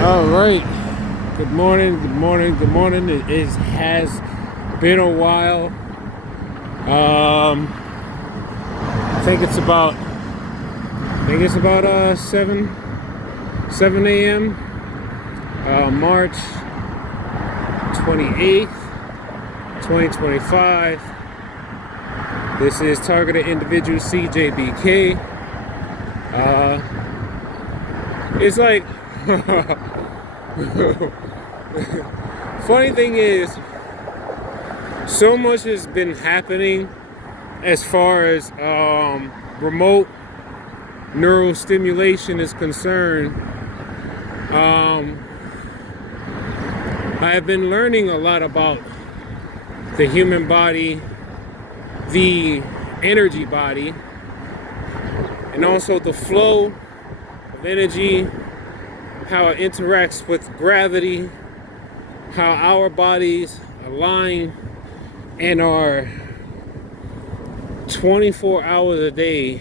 All right. Good morning. Good morning. Good morning. Has been a while. I think it's about. seven a.m. March 28th, 2025. This is Targeted Individual CJBK. It's like. Funny thing is, so much has been happening as far as remote neural stimulation is concerned. I have been learning a lot about the human body, the energy body, and also the flow of energy, how it interacts with gravity, how our bodies align and are 24 hours a day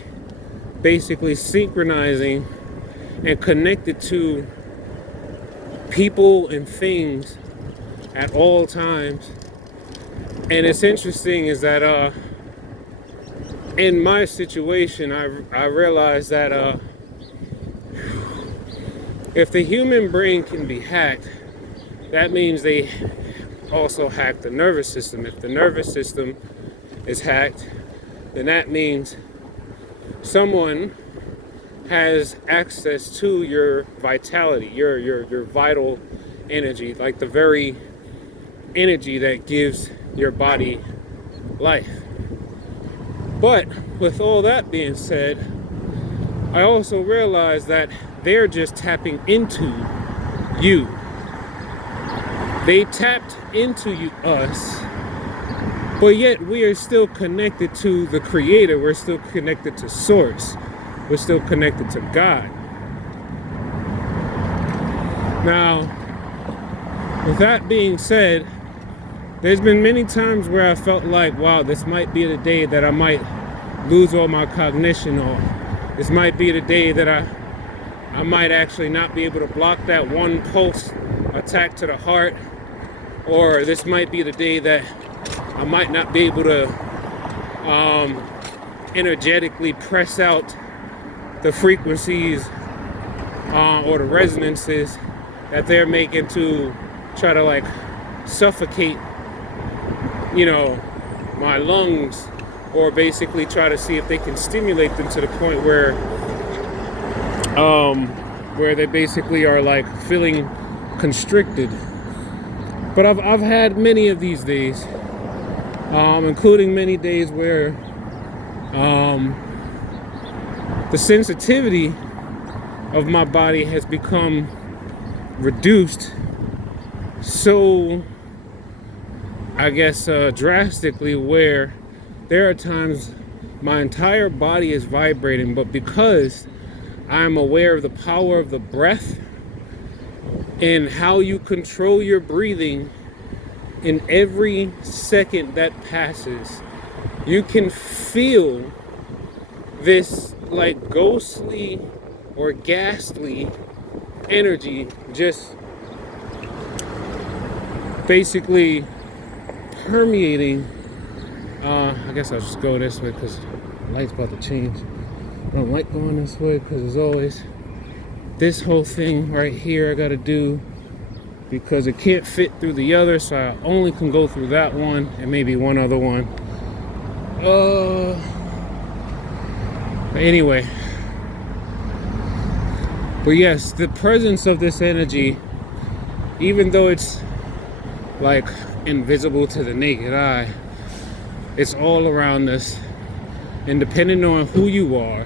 basically synchronizing and connected to people and things at all times. And it's interesting is that in my situation I realized that if the human brain can be hacked, that means they also hack the nervous system. If the nervous system is hacked, then that means someone has access to your vitality, your vital energy, like the very energy that gives your body life. But with all that being said, I also realized that they're just tapping into you. They tapped into us, but yet we are still connected to the Creator. We're still connected to Source. We're still connected to God. Now, with that being said, there's been many times where I felt like, wow, this might be the day that I might lose all my cognition, or this might be the day that I might actually not be able to block that one pulse attack to the heart, or this might be the day that I might not be able to energetically press out the frequencies or the resonances that they're making to try to like suffocate, my lungs, or basically try to see if they can stimulate them to the point where they basically are like feeling constricted. But I've had many of these days, including many days where the sensitivity of my body has become reduced so, I guess, drastically, where there are times my entire body is vibrating, but because I'm aware of the power of the breath and how you control your breathing in every second that passes, you can feel this like ghostly or ghastly energy just basically permeating. I guess I'll just go this way because the light's about to change. I don't like going this way because as always, this whole thing right here I gotta do because it can't fit through the other, so I only can go through that one and maybe one other one. Anyway, but yes, the presence of this energy, even though it's like invisible to the naked eye, it's all around us, and depending on who you are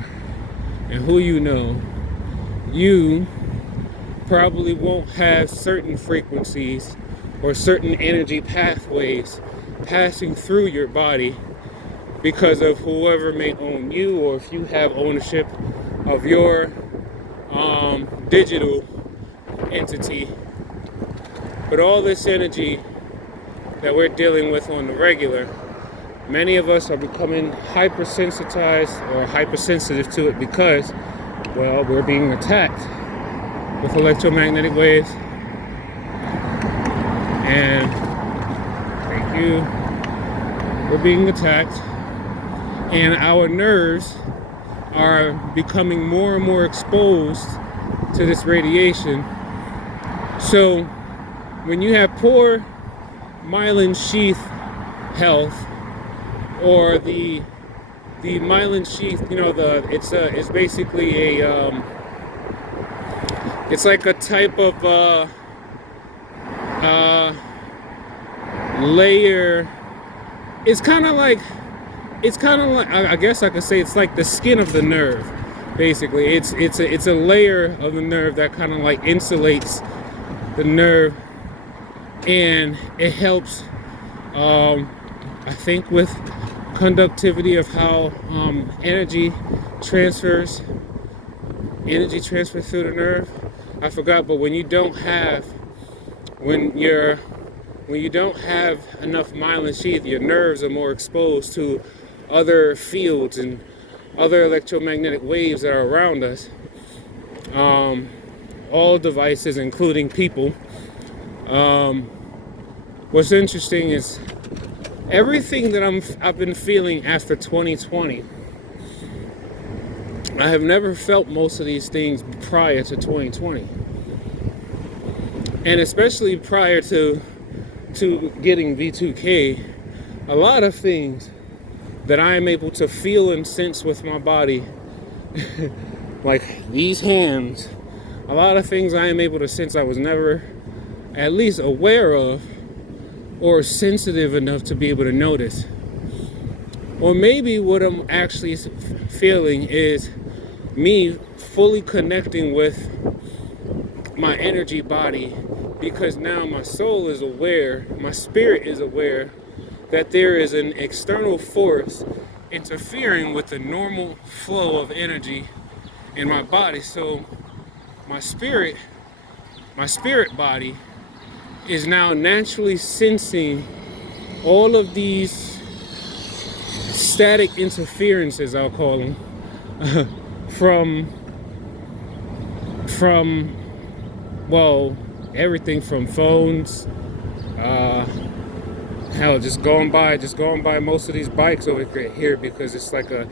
and who you know, you probably won't have certain frequencies or certain energy pathways passing through your body because of whoever may own you, or if you have ownership of your digital entity. But all this energy that we're dealing with on the regular, many of us are becoming hypersensitized or hypersensitive to it because, well, we're being attacked. with electromagnetic waves. And thank you. We're being attacked, and our nerves are becoming more and more exposed to this radiation. So when you have poor myelin sheath health, or the myelin sheath, it's basically it's like a type of layer. It's kind of like, I guess I could say it's like the skin of the nerve. Basically, it's a layer of the nerve that kind of like insulates the nerve, and it helps, I think, with conductivity of how energy transfers through the nerve. I forgot, but when you don't have enough myelin sheath, your nerves are more exposed to other fields and other electromagnetic waves that are around us. All devices, including people. What's interesting is everything that I've been feeling after 2020. I have never felt most of these things prior to 2020, and especially prior to getting V2K. A lot of things that I am able to feel and sense with my body, like these hands, a lot of things I am able to sense I was never at least aware of or sensitive enough to be able to notice. Or maybe what I'm actually feeling is me fully connecting with my energy body, because now my soul is aware, my spirit is aware that there is an external force interfering with the normal flow of energy in my body. So my spirit body is now naturally sensing all of these static interferences, I'll call them, from everything from phones, hell, just going by most of these bikes over here, because it's like you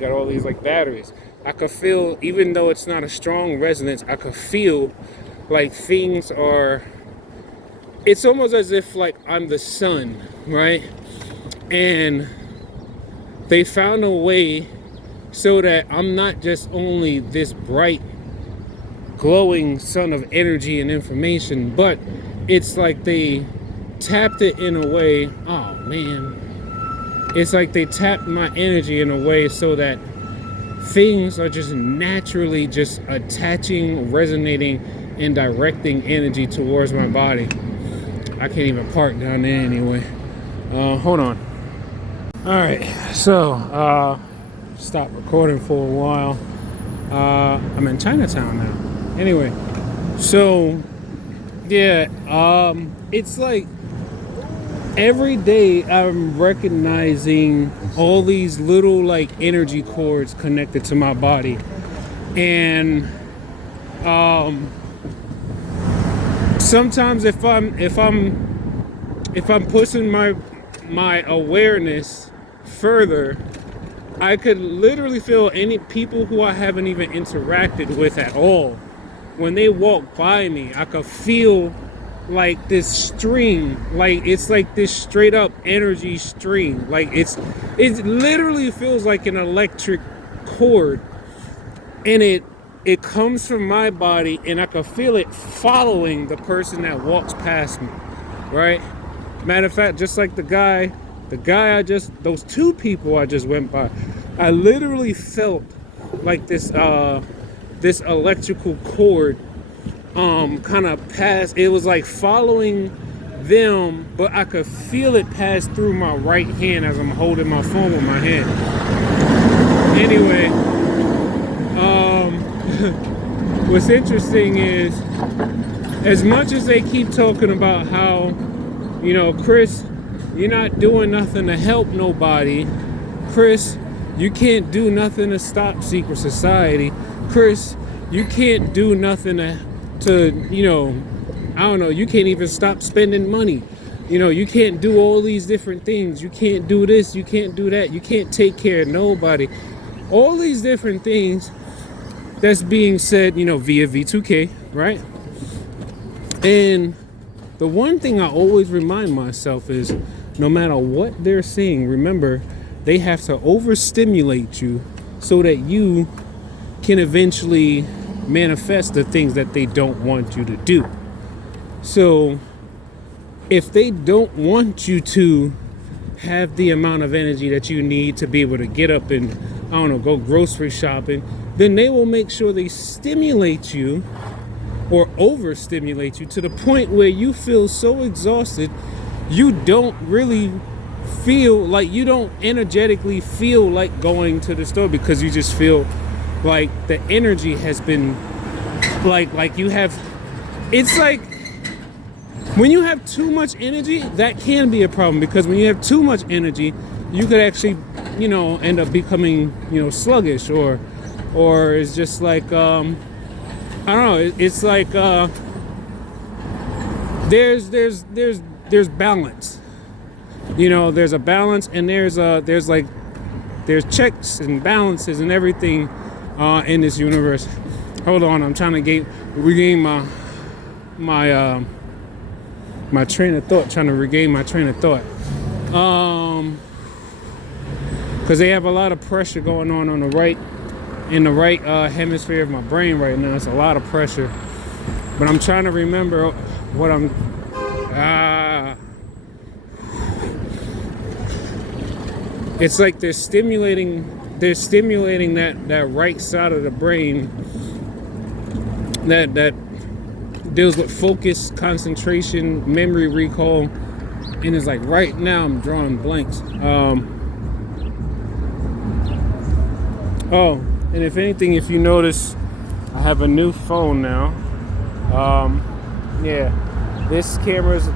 got all these like batteries. I could feel, even though it's not a strong resonance, I could feel like things are, it's almost as if like I'm the sun, right? And they found a way so that I'm not just only this bright, glowing sun of energy and information, but it's like they tapped it in a way, oh man, it's like they tapped my energy in a way so that things are just naturally just attaching, resonating, and directing energy towards my body. I can't even park down there anyway. Hold on. All right, so stop recording for a while. I'm in Chinatown now. Anyway, so yeah, it's like every day I'm recognizing all these little like energy cords connected to my body, and sometimes if I'm pushing my awareness further, I could literally feel any people who I haven't even interacted with at all. When they walk by me, I could feel like this string, like it's like this straight up energy string. Like it literally feels like an electric cord, and it comes from my body, and I could feel it following the person that walks past me, right? Matter of fact, just like the guy those two people I just went by, I literally felt like this electrical cord kind of passed. It was like following them, but I could feel it pass through my right hand as I'm holding my phone with my hand. Anyway, what's interesting is, as much as they keep talking about how, Chris, you're not doing nothing to help nobody. Chris, you can't do nothing to stop secret society. Chris, you can't do nothing to I don't know, you can't even stop spending money. You can't do all these different things. You can't do this, you can't do that, you can't take care of nobody. All these different things that's being said, via V2K, right? And the one thing I always remind myself is no matter what they're saying, remember, they have to overstimulate you so that you can eventually manifest the things that they don't want you to do. So if they don't want you to have the amount of energy that you need to be able to get up and, I don't know, go grocery shopping, then they will make sure they stimulate you or overstimulate you to the point where you feel so exhausted you don't really feel like, you don't energetically feel like going to the store, because you just feel like the energy has been like you have, it's like when you have too much energy, that can be a problem, because when you have too much energy, you could actually, end up becoming, sluggish, or it's just like, I don't know, it's like, there's balance, there's a balance, and there's checks and balances and everything, in this universe. Hold on, I'm trying to regain my train of thought, because they have a lot of pressure going on the right, in the right hemisphere of my brain right now. It's a lot of pressure, but I'm trying to remember what it's like they're stimulating that right side of the brain that deals with focus, concentration, memory recall, and it's like right now I'm drawing blanks. Oh, and if anything, if you notice, I have a new phone now. Yeah, this camera's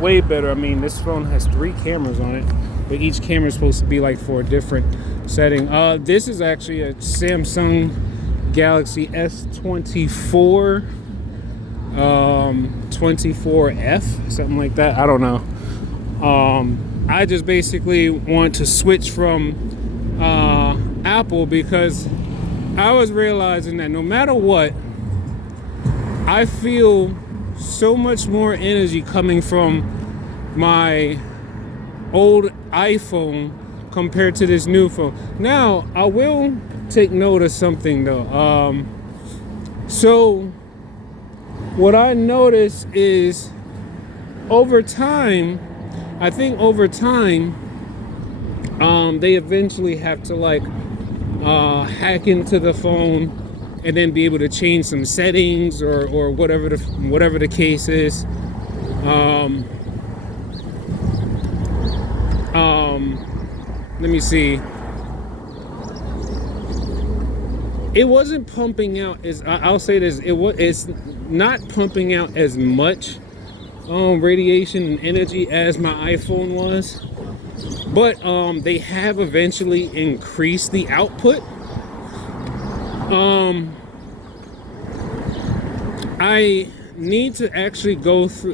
way better. I mean, this phone has 3 cameras on it, but each camera is supposed to be like for a different setting. This is actually a Samsung Galaxy S24, 24F, something like that. I don't know. I just basically want to switch from Apple, because I was realizing that no matter what, I feel so much more energy coming from my old iPhone compared to this new phone. Now, I will take note of something though. So what I noticed is over time, they eventually have to hack into the phone and then be able to change some settings or whatever the case is. Let me see. It wasn't pumping out as, I'll say this, it's not pumping out as much radiation and energy as my iPhone was, but they have eventually increased the output. I need to actually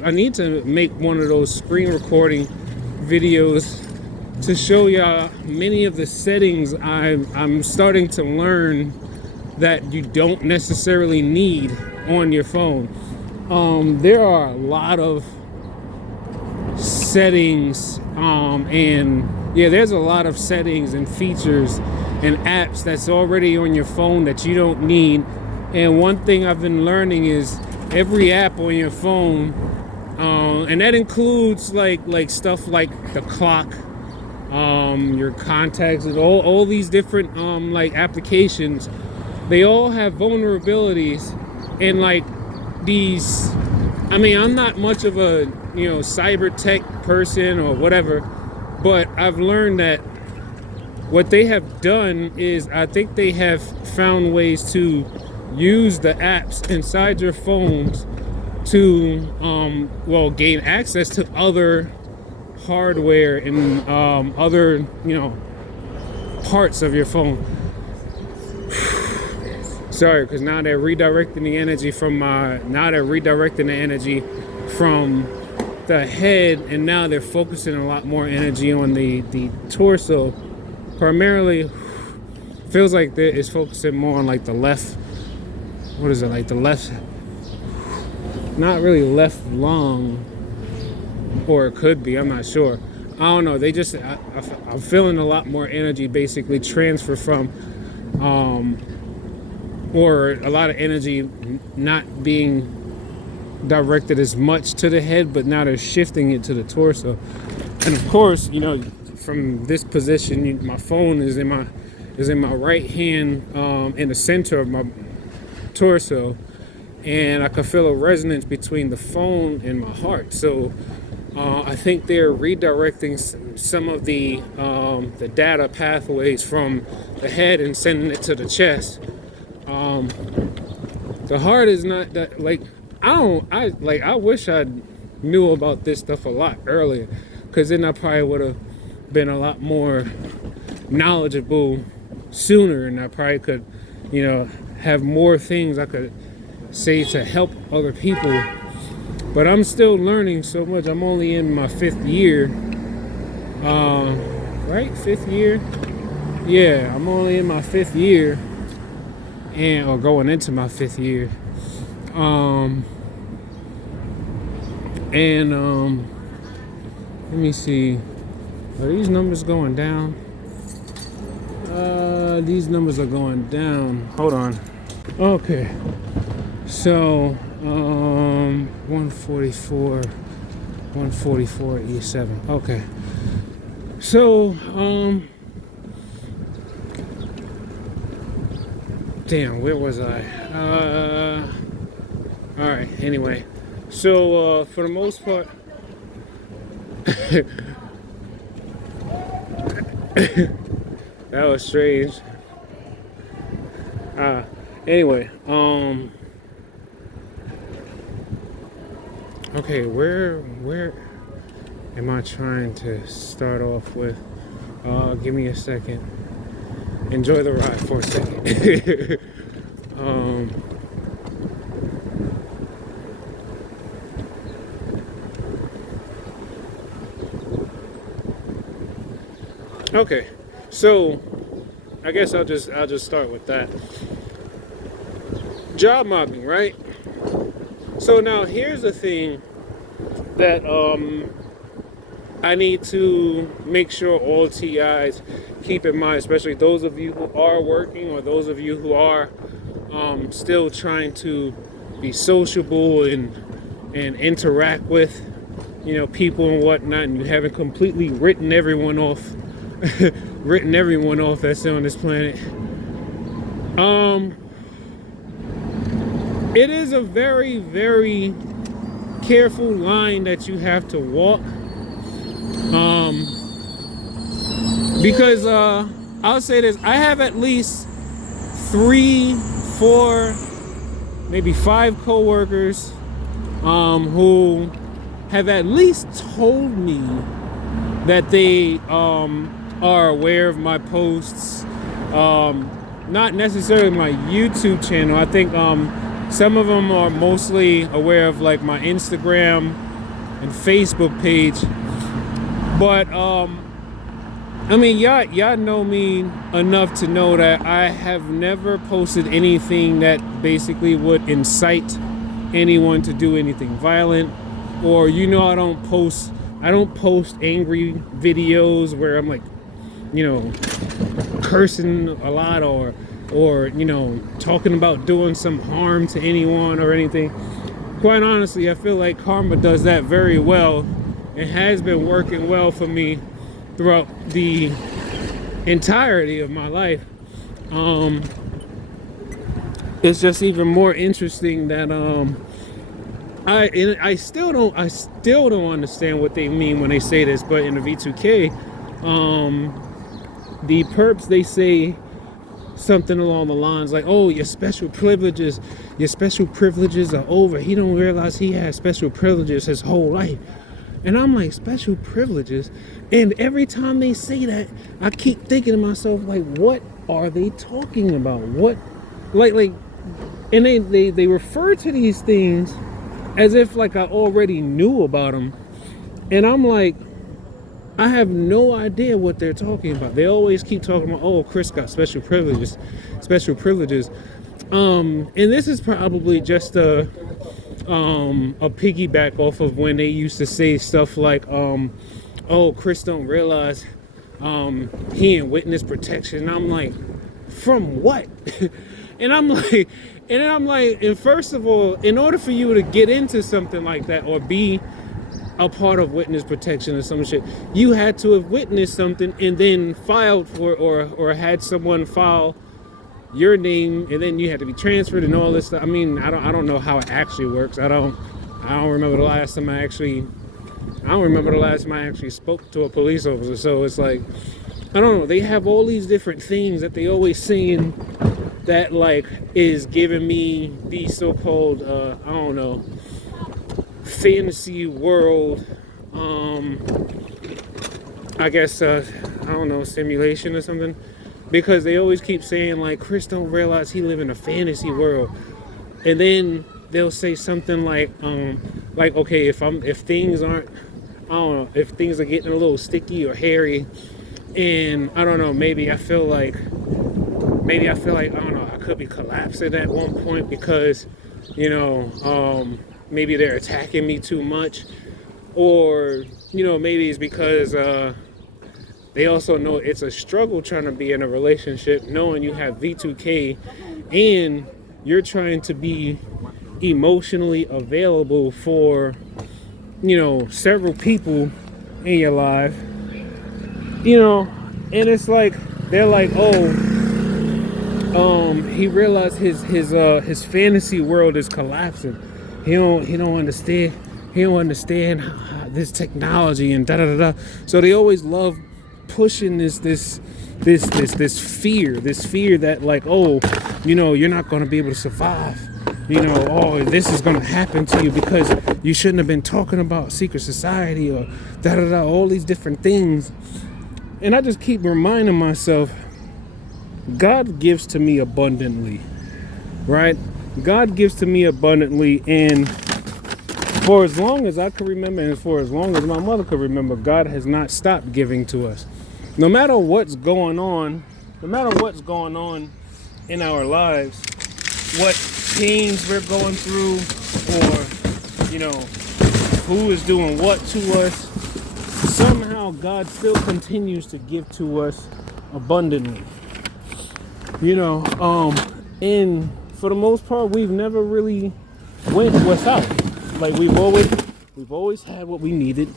I need to make one of those screen recording videos to show y'all many of the settings I'm starting to learn that you don't necessarily need on your phone. There are a lot of settings, and yeah, there's a lot of settings and features and apps that's already on your phone that you don't need. And one thing I've been learning is every app on your phone, and that includes like stuff like the clock, your contacts, and all these different like applications. They all have vulnerabilities, and like these, I mean, I'm not much of a cyber tech person or whatever, but I've learned that what they have done is, I think they have found ways to use the apps inside your phones to gain access to other hardware and other parts of your phone. Sorry, because now they're redirecting the energy from the head, and now they're focusing a lot more energy on the torso. Primarily, feels like it's focusing more on like the left. What is it, like the left? Not really left lung, or it could be. I'm not sure. I don't know. I'm feeling a lot more energy basically transfer from, or a lot of energy not being directed as much to the head, but now they're shifting it to the torso. And of course, from this position, my phone is in my right hand, in the center of my torso, and I can feel a resonance between the phone and my heart. So I think they're redirecting some of the data pathways from the head and sending it to the chest. The heart is not that, like, I wish I knew about this stuff a lot earlier, because then I probably would have been a lot more knowledgeable sooner, and I probably could, have more things I could say to help other people. But I'm still learning so much. I'm only in my 5th year. Right? 5th year? Yeah, I'm only in my 5th year. Or going into my 5th year. Let me see. Are these numbers going down? These numbers are going down. Hold on. Okay. So, 144 E7. Okay. So, damn, where was I? All right. Anyway, so for the most part, that was strange. Anyway, okay, where am I trying to start off with? Give me a second. Enjoy the ride for a second. Okay, so I guess I'll just start with that. Job mobbing, right? So now here's the thing that I need to make sure all TIs keep in mind, especially those of you who are working, or those of you who are still trying to be sociable and interact with people and whatnot, and you haven't completely written everyone off that's on this planet. It is a very, very careful line that you have to walk, because I'll say this: I have at least 3, 4, maybe 5 coworkers who have at least told me that they are aware of my posts. Not necessarily my YouTube channel. I think some of them are mostly aware of like my Instagram and Facebook page. But I mean, y'all know me enough to know that I have never posted anything that basically would incite anyone to do anything violent, or I don't post angry videos where I'm like, cursing a lot, or talking about doing some harm to anyone or anything. Quite honestly, I feel like Karma does that very well. It has been working well for me throughout the entirety of my life. It's just even more interesting that I still don't understand what they mean when they say this, but in the V2K, the perps, they say something along the lines like, "Oh, your special privileges are over. He don't realize he has special privileges his whole life." And I'm like, special privileges? And every time they say that, I keep thinking to myself, like, what are they talking about? What, like And they refer to these things as if like I already knew about them. And I'm like, I have no idea what they're talking about. They always keep talking about, oh, Chris got special privileges, special privileges. And this is probably just a piggyback off of when they used to say stuff like, oh, Chris don't realize he in witness protection. And I'm like, from what? and I'm like, and first of all, in order for you to get into something like that or be a part of witness protection or some shit, you had to have witnessed something and then filed for or had someone file your name, and then you had to be transferred and all this stuff. I mean, I don't know how it actually works. I don't remember the last time I actually spoke to a police officer. So it's like, I don't know. They have all these different things that they always saying that like is giving me these so-called I don't know, fantasy world, I guess I don't know, simulation or something, because they always keep saying like Chris don't realize he live in a fantasy world, and then they'll say something like okay, if things aren't, I don't know, if things are getting a little sticky or hairy, and I don't know, maybe I feel like I don't know, I could be collapsing at one point because, you know, maybe they're attacking me too much, or, you know, maybe it's because they also know it's a struggle trying to be in a relationship, knowing you have V2K and you're trying to be emotionally available for, you know, several people in your life, you know, and it's like, they're like, oh, he realized his fantasy world is collapsing. He don't understand this technology and da da da da. So they always love pushing this fear that like, oh, you know, you're not going to be able to survive. You know, oh, this is going to happen to you because you shouldn't have been talking about secret society or da da da, all these different things. And I just keep reminding myself, God gives to me abundantly, right? God gives to me abundantly, and for as long as I can remember, and for as long as my mother could remember, God has not stopped giving to us. No matter what's going on in our lives, what pains we're going through, or, you know, who is doing what to us, somehow God still continues to give to us abundantly. You know, and for the most part, we've never really went without. Like we've always had what we needed,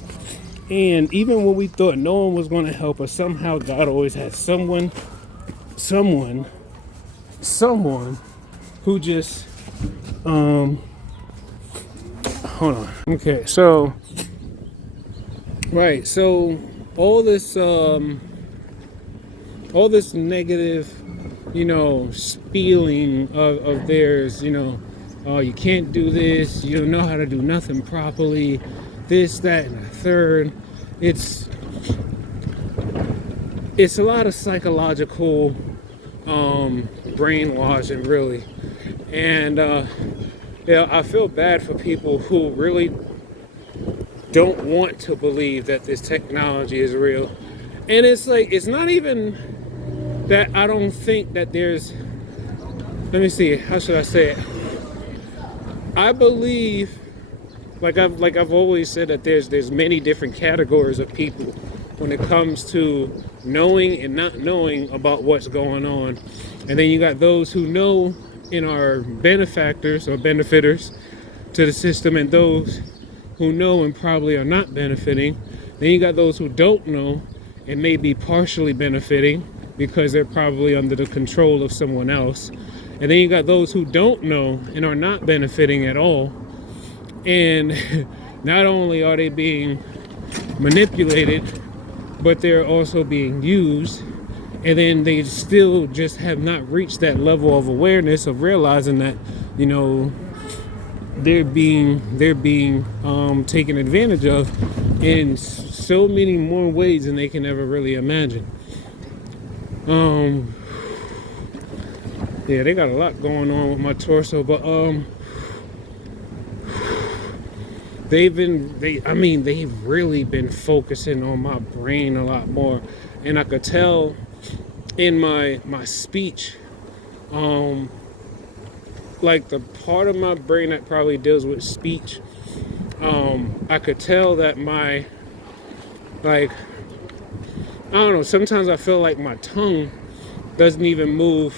and even when we thought no one was going to help us, somehow God always had someone who just hold on. Okay, so right, so all this negative, you know, spieling of theirs, you know, oh, you can't do this, you don't know how to do nothing properly, this, that, and the third. It's a lot of psychological brainwashing, really. And yeah, I feel bad for people who really don't want to believe that this technology is real. And it's like, it's not even that I don't think that there's, let me see, how should I say it? I believe, like I've always said, that there's many different categories of people when it comes to knowing and not knowing about what's going on. And then you got those who know and are benefactors or benefiters to the system, and those who know and probably are not benefiting. Then you got those who don't know and may be partially benefiting because they're probably under the control of someone else. And then you got those who don't know and are not benefiting at all. And not only are they being manipulated, but they're also being used. And then they still just have not reached that level of awareness of realizing that, you know, they're being taken advantage of in so many more ways than they can ever really imagine. Yeah, they got a lot going on with my torso, but they've really been focusing on my brain a lot more, and I could tell in my speech, like the part of my brain that probably deals with speech, I could tell that my, like, I don't know, sometimes I feel like my tongue doesn't even move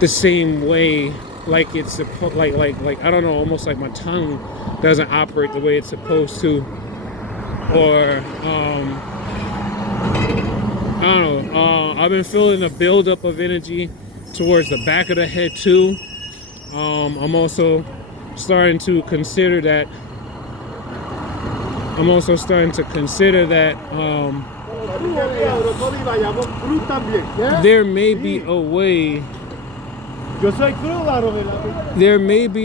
the same way like it's supposed, like I don't know, almost like my tongue doesn't operate the way it's supposed to, or I don't know, I've been feeling a buildup of energy towards the back of the head too. I'm also starting to consider that there may be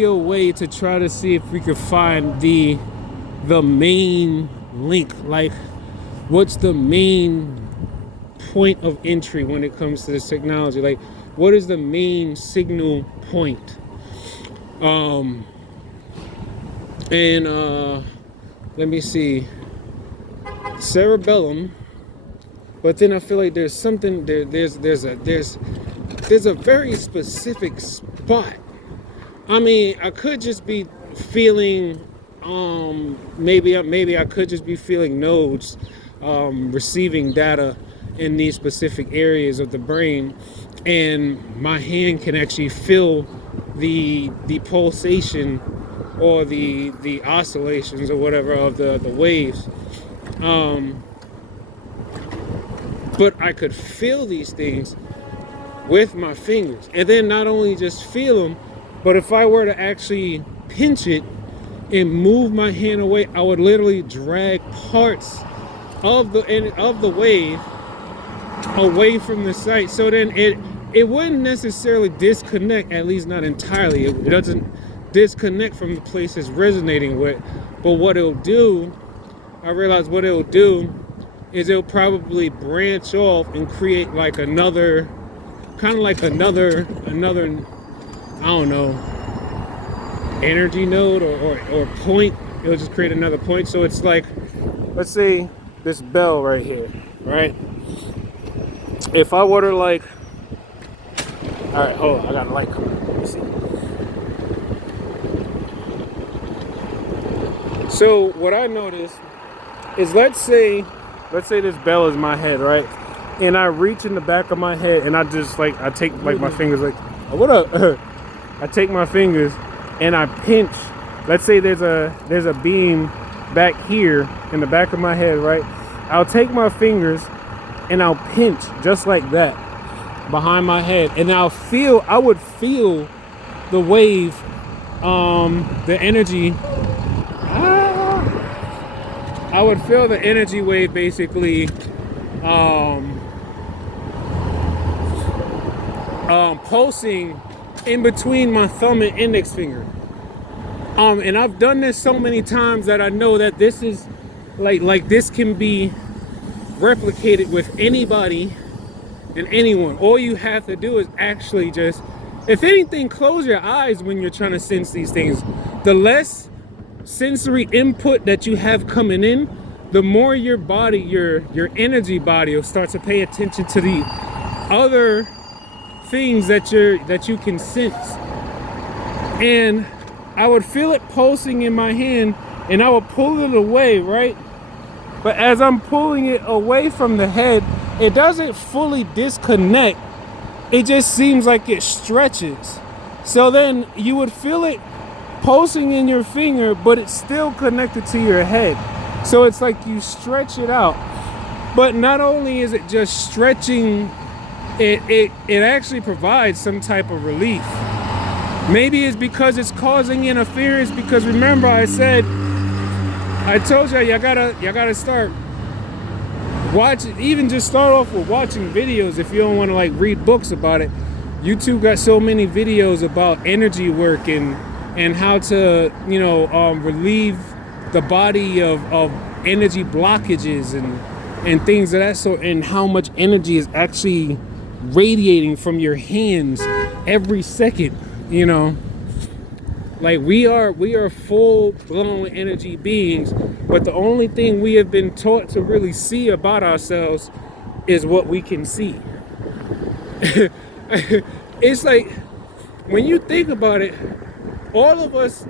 a way to try to see if we could find the main link, like what's the main point of entry when it comes to this technology, like what is the main signal point. Let me see, cerebellum, but then I feel like there's something there. There's a very specific spot. I mean, I could just be feeling, maybe I could just be feeling nodes, receiving data in these specific areas of the brain, and my hand can actually feel the pulsation or the oscillations or whatever of the waves. But I could feel these things with my fingers, and then not only just feel them, but if I were to actually pinch it and move my hand away, I would literally drag parts of the wave away from the site. So then it wouldn't necessarily disconnect, at least not entirely. It doesn't disconnect from the place it's resonating with. But what it'll do, I realize what it'll do is it'll probably branch off and create like another, kind of like another, I don't know, energy node or point. It'll just create another point. So it's like, let's say this bell right here, right? If I were to like, all right, hold on, I got a light coming. Let me see. So what I noticed is, let's say this bell is my head, right? And I reach in the back of my head and I just like, I take like my fingers like, oh, what up? I take my fingers and I pinch. Let's say there's a beam back here in the back of my head, right? I'll take my fingers and I'll pinch just like that behind my head, and I would feel the wave, the energy. I would feel the energy wave basically pulsing in between my thumb and index finger. And I've done this so many times that I know that this is like this can be replicated with anybody and anyone. All you have to do is actually just, if anything, close your eyes when you're trying to sense these things. The less sensory input that you have coming in, the more your body, your energy body will start to pay attention to the other things that you can sense. And I would feel it pulsing in my hand and I would pull it away, right? But as I'm pulling it away from the head, it doesn't fully disconnect. It just seems like it stretches. So then you would feel it pulsing in your finger, but it's still connected to your head. So it's like you stretch it out. But not only is it just stretching, it actually provides some type of relief. Maybe it's because it's causing interference, because remember I told y'all gotta start watching, even just start off with watching videos if you don't want to like read books about it. YouTube got so many videos about energy work and how to, relieve the body of energy blockages and things of that sort, and how much energy is actually radiating from your hands every second, you know. Like we are full blown energy beings, but the only thing we have been taught to really see about ourselves is what we can see. It's like when you think about it, all of us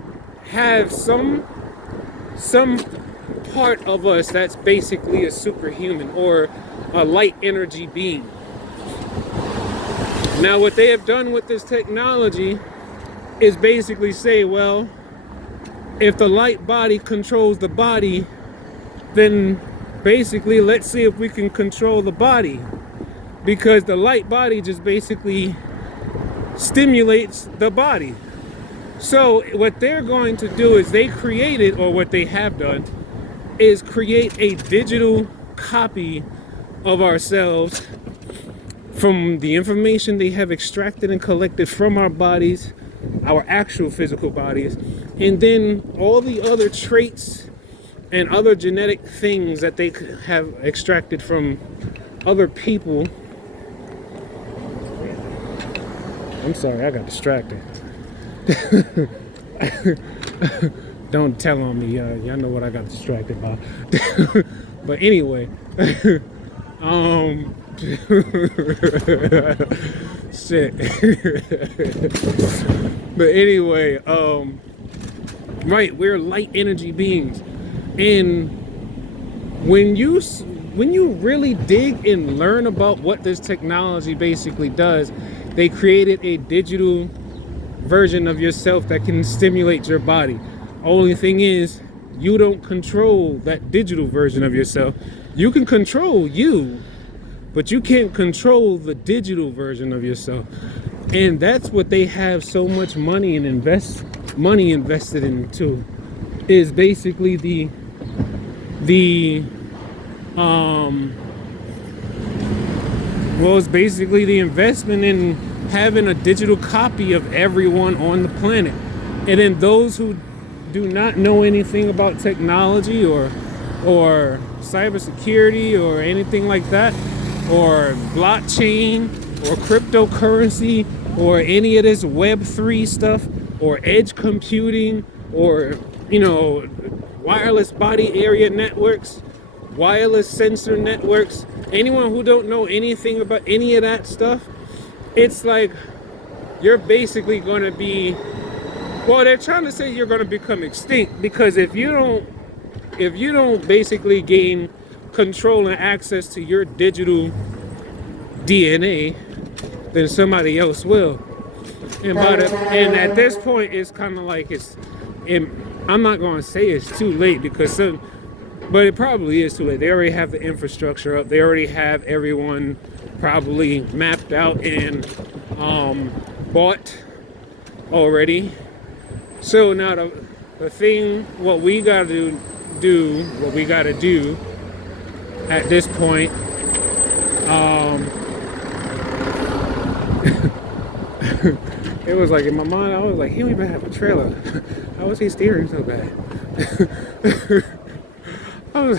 have some part of us that's basically a superhuman or a light energy being. Now what they have done with this technology is basically say, well, if the light body controls the body, then basically let's see if we can control the body, because the light body just basically stimulates the body. So what they're going to do is they created, or what they have done is create a digital copy of ourselves from the information they have extracted and collected from our bodies, our actual physical bodies, and then all the other traits and other genetic things that they have extracted from other people. I'm sorry, I got distracted. Don't tell on me, y'all know what I got distracted by. But anyway, shit. But anyway, right, we're light energy beings, and when you really dig and learn about what this technology basically does, they created a digital version of yourself that can stimulate your body. Only thing is, you don't control that digital version of yourself. You can control you, but you can't control the digital version of yourself. And that's what they have so much money invested into, is basically the it's basically the investment in having a digital copy of everyone on the planet. And then those who do not know anything about technology or cybersecurity or anything like that, or blockchain or cryptocurrency or any of this Web3 stuff or edge computing or, you know, wireless body area networks, wireless sensor networks, anyone who don't know anything about any of that stuff, it's like you're basically going to be, well, they're trying to say you're going to become extinct, because if you don't basically gain control and access to your digital DNA, then somebody else will. And at this point, it's kind of like I'm not going to say it's too late, but it probably is too late. They already have the infrastructure up. They already have everyone probably mapped out and bought already. So now the thing, what we got to do at this point, it was like in my mind, I was like, he don't even have a trailer. How was he steering so bad? I'm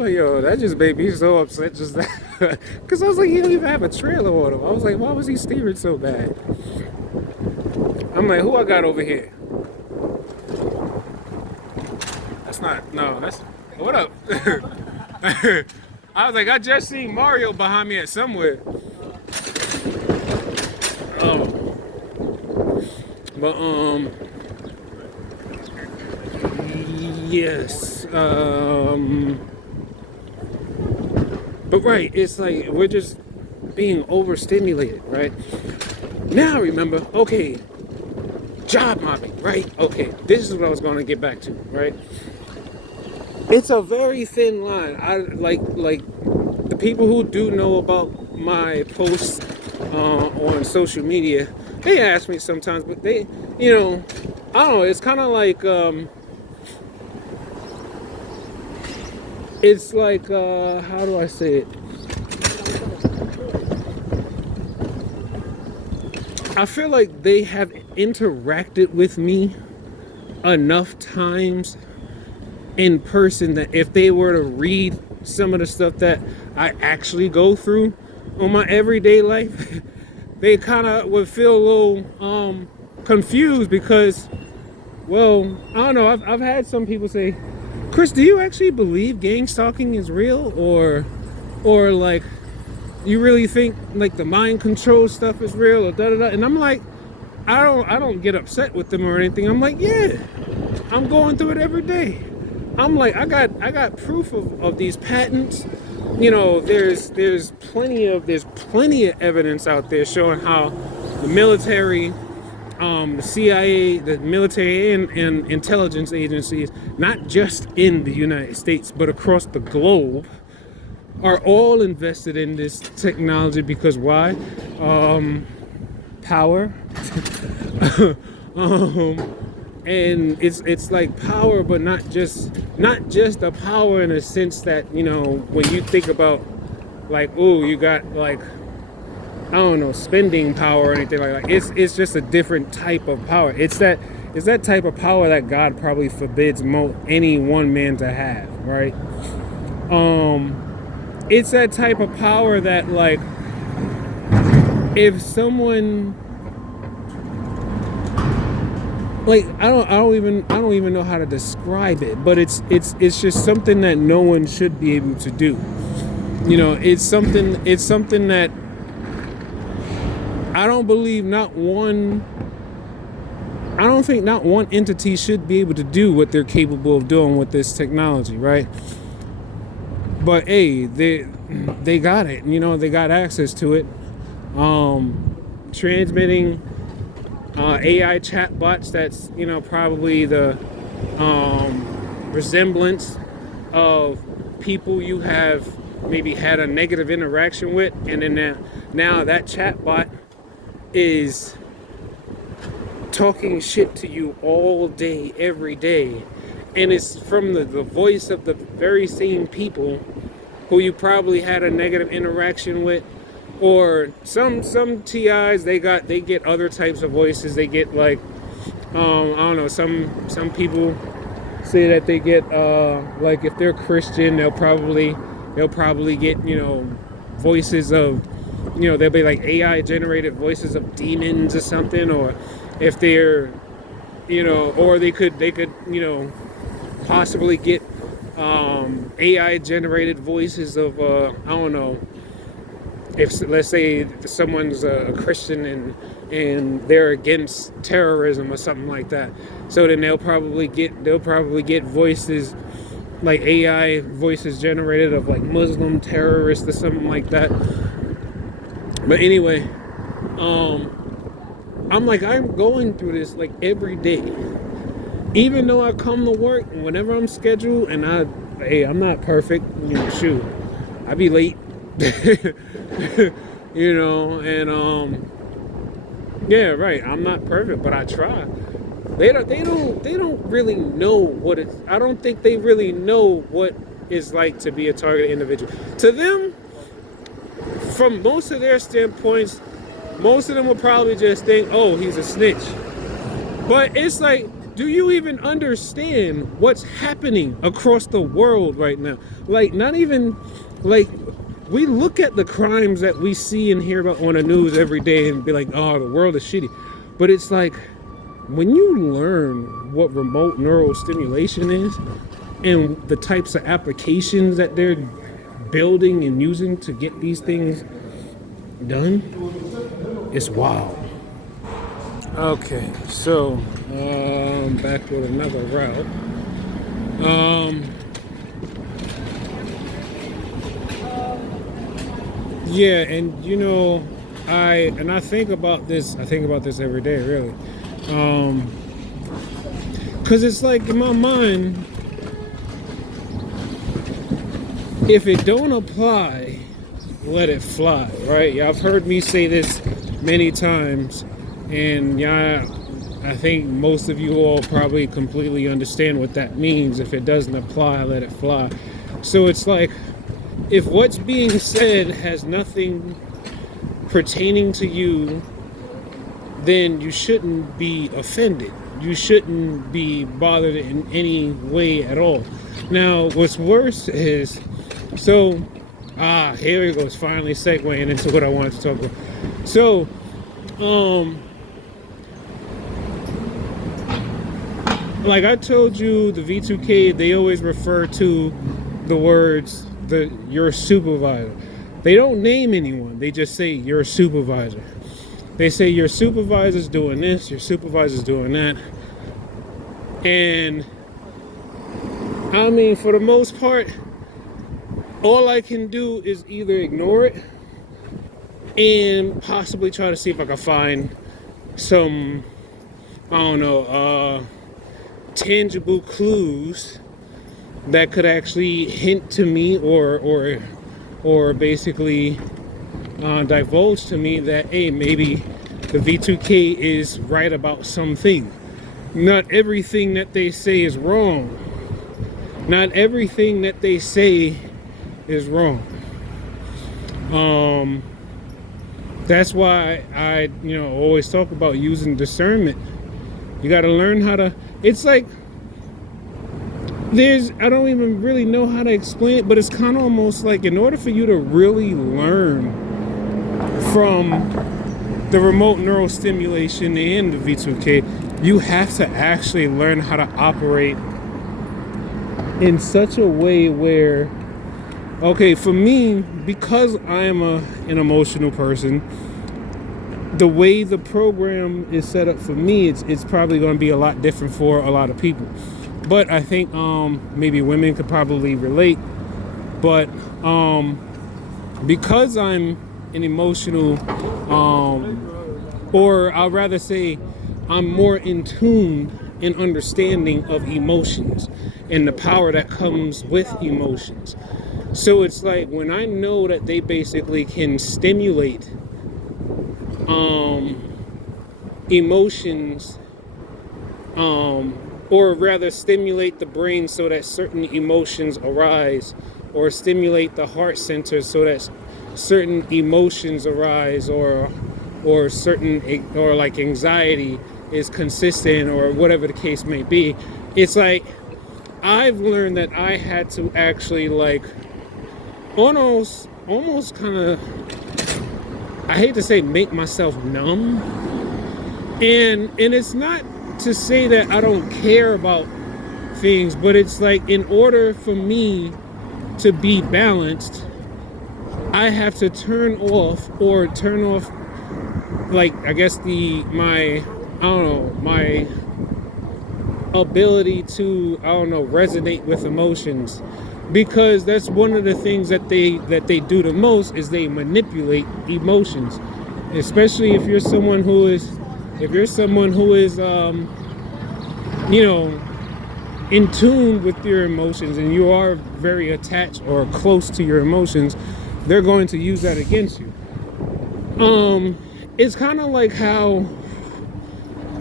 like, yo, that just made me so upset just that. Because I was like, he don't even have a trailer on him. I was like, why was he steering so bad? I'm like, who I got over here? That's, what up? I was like, I just seen Mario behind me at somewhere. Yes. But right, it's like we're just being overstimulated, right? Now remember, okay, job mobbing, right? Okay, this is what I was going to get back to, right? It's a very thin line. I like the people who do know about my posts on social media. They ask me sometimes, but they, you know, I don't know. It's kind of like it's like how do I say it? I feel like they have interacted with me enough times in person that if they were to read some of the stuff that I actually go through, on my everyday life, they kind of would feel a little confused because, well, I don't know. I've had some people say, Chris, do you actually believe gang stalking is real, or like you really think like the mind control stuff is real, or da da da? And I'm like, I don't get upset with them or anything. I'm like, yeah, I'm going through it every day. I'm like, I got proof of these patents. You know, there's plenty of evidence out there showing how the military, the CIA, the military and intelligence agencies, not just in the United States but across the globe, are all invested in this technology because why? Power. And it's like power, but not just a power in a sense that, you know, when you think about like, oh, you got like, I don't know, spending power or anything like that. It's just a different type of power. It's that type of power that God probably forbids any one man to have, right? It's that type of power that, like, if someone, like, I don't even know how to describe it, but it's just something that no one should be able to do. You know, it's something that I don't think not one entity should be able to do what they're capable of doing with this technology, right? But hey, they got it, you know, they got access to it. Transmitting AI chatbots, that's, you know, probably the resemblance of people you have maybe had a negative interaction with, and then now that chatbot is talking shit to you all day, every day, and it's from the voice of the very same people who you probably had a negative interaction with. Or some TIs, they get other types of voices. They get like, I don't know, some people say that they get like, if they're Christian, they'll probably get, you know, voices of, you know, they'll be like AI generated voices of demons or something. Or if they're, you know, or they could, you know, possibly get AI generated voices of I don't know, if, let's say, someone's a Christian and they're against terrorism or something like that, so then they'll probably get voices, like AI voices generated of like Muslim terrorists or something like that. But anyway, I'm like, I'm going through this like every day, even though I come to work and whenever I'm scheduled, and I'm not perfect, you know, shoot, I be late. You know, and yeah, right, I'm not perfect, but I try. They don't really know what it's, I don't think they really know what it's like to be a targeted individual. To them, from most of their standpoints, most of them will probably just think, oh, he's a snitch. But it's like, do you even understand what's happening across the world right now? Like, not even, like, we look at the crimes that we see and hear about on the news every day and be like, oh, the world is shitty. But it's like, when you learn what remote neural stimulation is and the types of applications that they're building and using to get these things done, it's wild. Okay, so back with another route. Yeah, and you know, I think about this every day, really. Cause it's like, in my mind, if it don't apply, let it fly, right? Y'all have heard me say this many times, and yeah, I think most of you all probably completely understand what that means. If it doesn't apply, let it fly. So it's like, if what's being said has nothing pertaining to you, then you shouldn't be offended. You shouldn't be bothered in any way at all. Now, what's worse is, so Here we go. It's finally segueing into what I wanted to talk about. So, like I told you, the V2K, they always refer to the words, your supervisor. They don't name anyone. They just say your supervisor. They say your supervisor's doing this, your supervisor's doing that. And I mean, for the most part, all I can do is either ignore it and possibly try to see if I can find some, I don't know, tangible clues that could actually hint to me or basically divulge to me that, hey, maybe the V2K is right about something. Not everything that they say is wrong. Not everything that they say is wrong. That's why I, always talk about using discernment. You got to learn how to. It's like I don't even really know how to explain it, but it's kind of almost like in order for you to really learn from the remote neural stimulation and the V2K, you have to actually learn how to operate in such a way where, okay, for me, because I am an emotional person, the way the program is set up for me, it's probably going to be a lot different for a lot of people. But I think maybe women could probably relate. But because I'm an emotional, or I'll rather say I'm more in tune and understanding of emotions and the power that comes with emotions. So it's like when I know that they basically can stimulate emotions, or rather stimulate the brain so that certain emotions arise, or stimulate the heart center so that certain emotions arise, or like anxiety is consistent, or whatever the case may be. It's like I've learned that I had to actually like almost kind of, I hate to say, make myself numb. And it's not to say that I don't care about things, but it's like in order for me to be balanced, I have to turn off like, I guess my ability to, resonate with emotions. Because that's one of the things that they do the most, is they manipulate emotions. Especially if you're someone who is in tune with your emotions, and you are very attached or close to your emotions, they're going to use that against you. It's kind of like how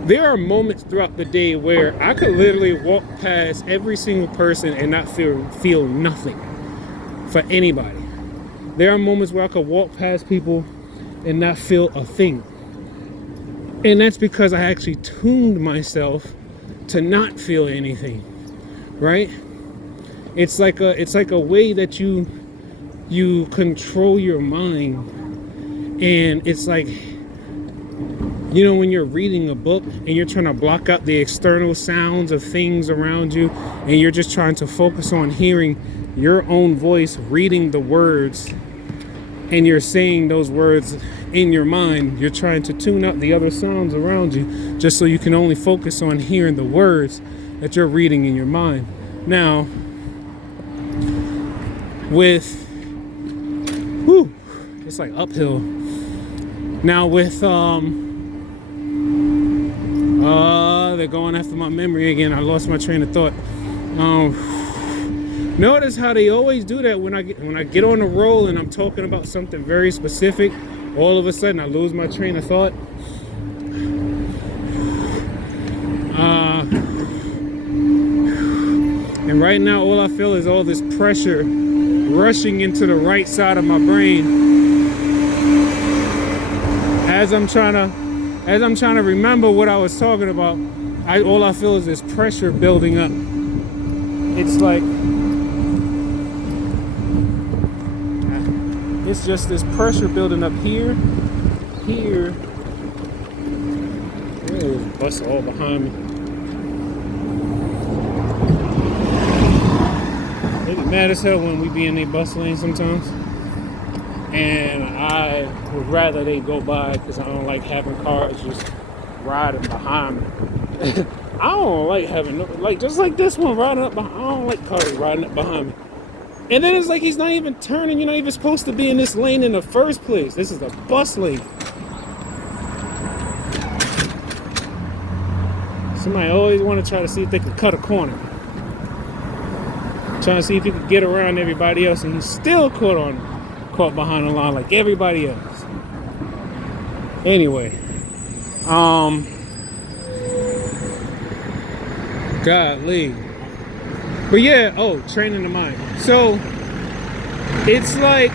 there are moments throughout the day where I could literally walk past every single person and not feel nothing for anybody. There are moments where I could walk past people and not feel a thing. And that's because I actually tuned myself to not feel anything, right? It's like a way that you control your mind. And it's like, when you're reading a book and you're trying to block out the external sounds of things around you, and you're just trying to focus on hearing your own voice reading the words, and you're saying those words in your mind, you're trying to tune out the other sounds around you just so you can only focus on hearing the words that you're reading in your mind. Now, it's like uphill. Now with they're going after my memory again. I lost my train of thought. Notice how they always do that when I get on a roll and I'm talking about something very specific. All of a sudden, I lose my train of thought. And right now, all I feel is all this pressure rushing into the right side of my brain as I'm trying to remember what I was talking about. All I feel is this pressure building up. It's like, it's just this pressure building up here, here. Oh, bus all behind me. They get mad as hell when we be in a bus lane sometimes. And I would rather they go by because I don't like having cars just riding behind me. I don't like having, like, just like this one riding up behind. I don't like cars riding up behind me. And then it's like he's not even turning. You're not even supposed to be in this lane in the first place. This is a bus lane. Somebody always want to try to see if they can cut a corner. Trying to see if he could get around everybody else, and he's still caught behind the line like everybody else. Anyway, golly. But yeah, training the mind. So it's like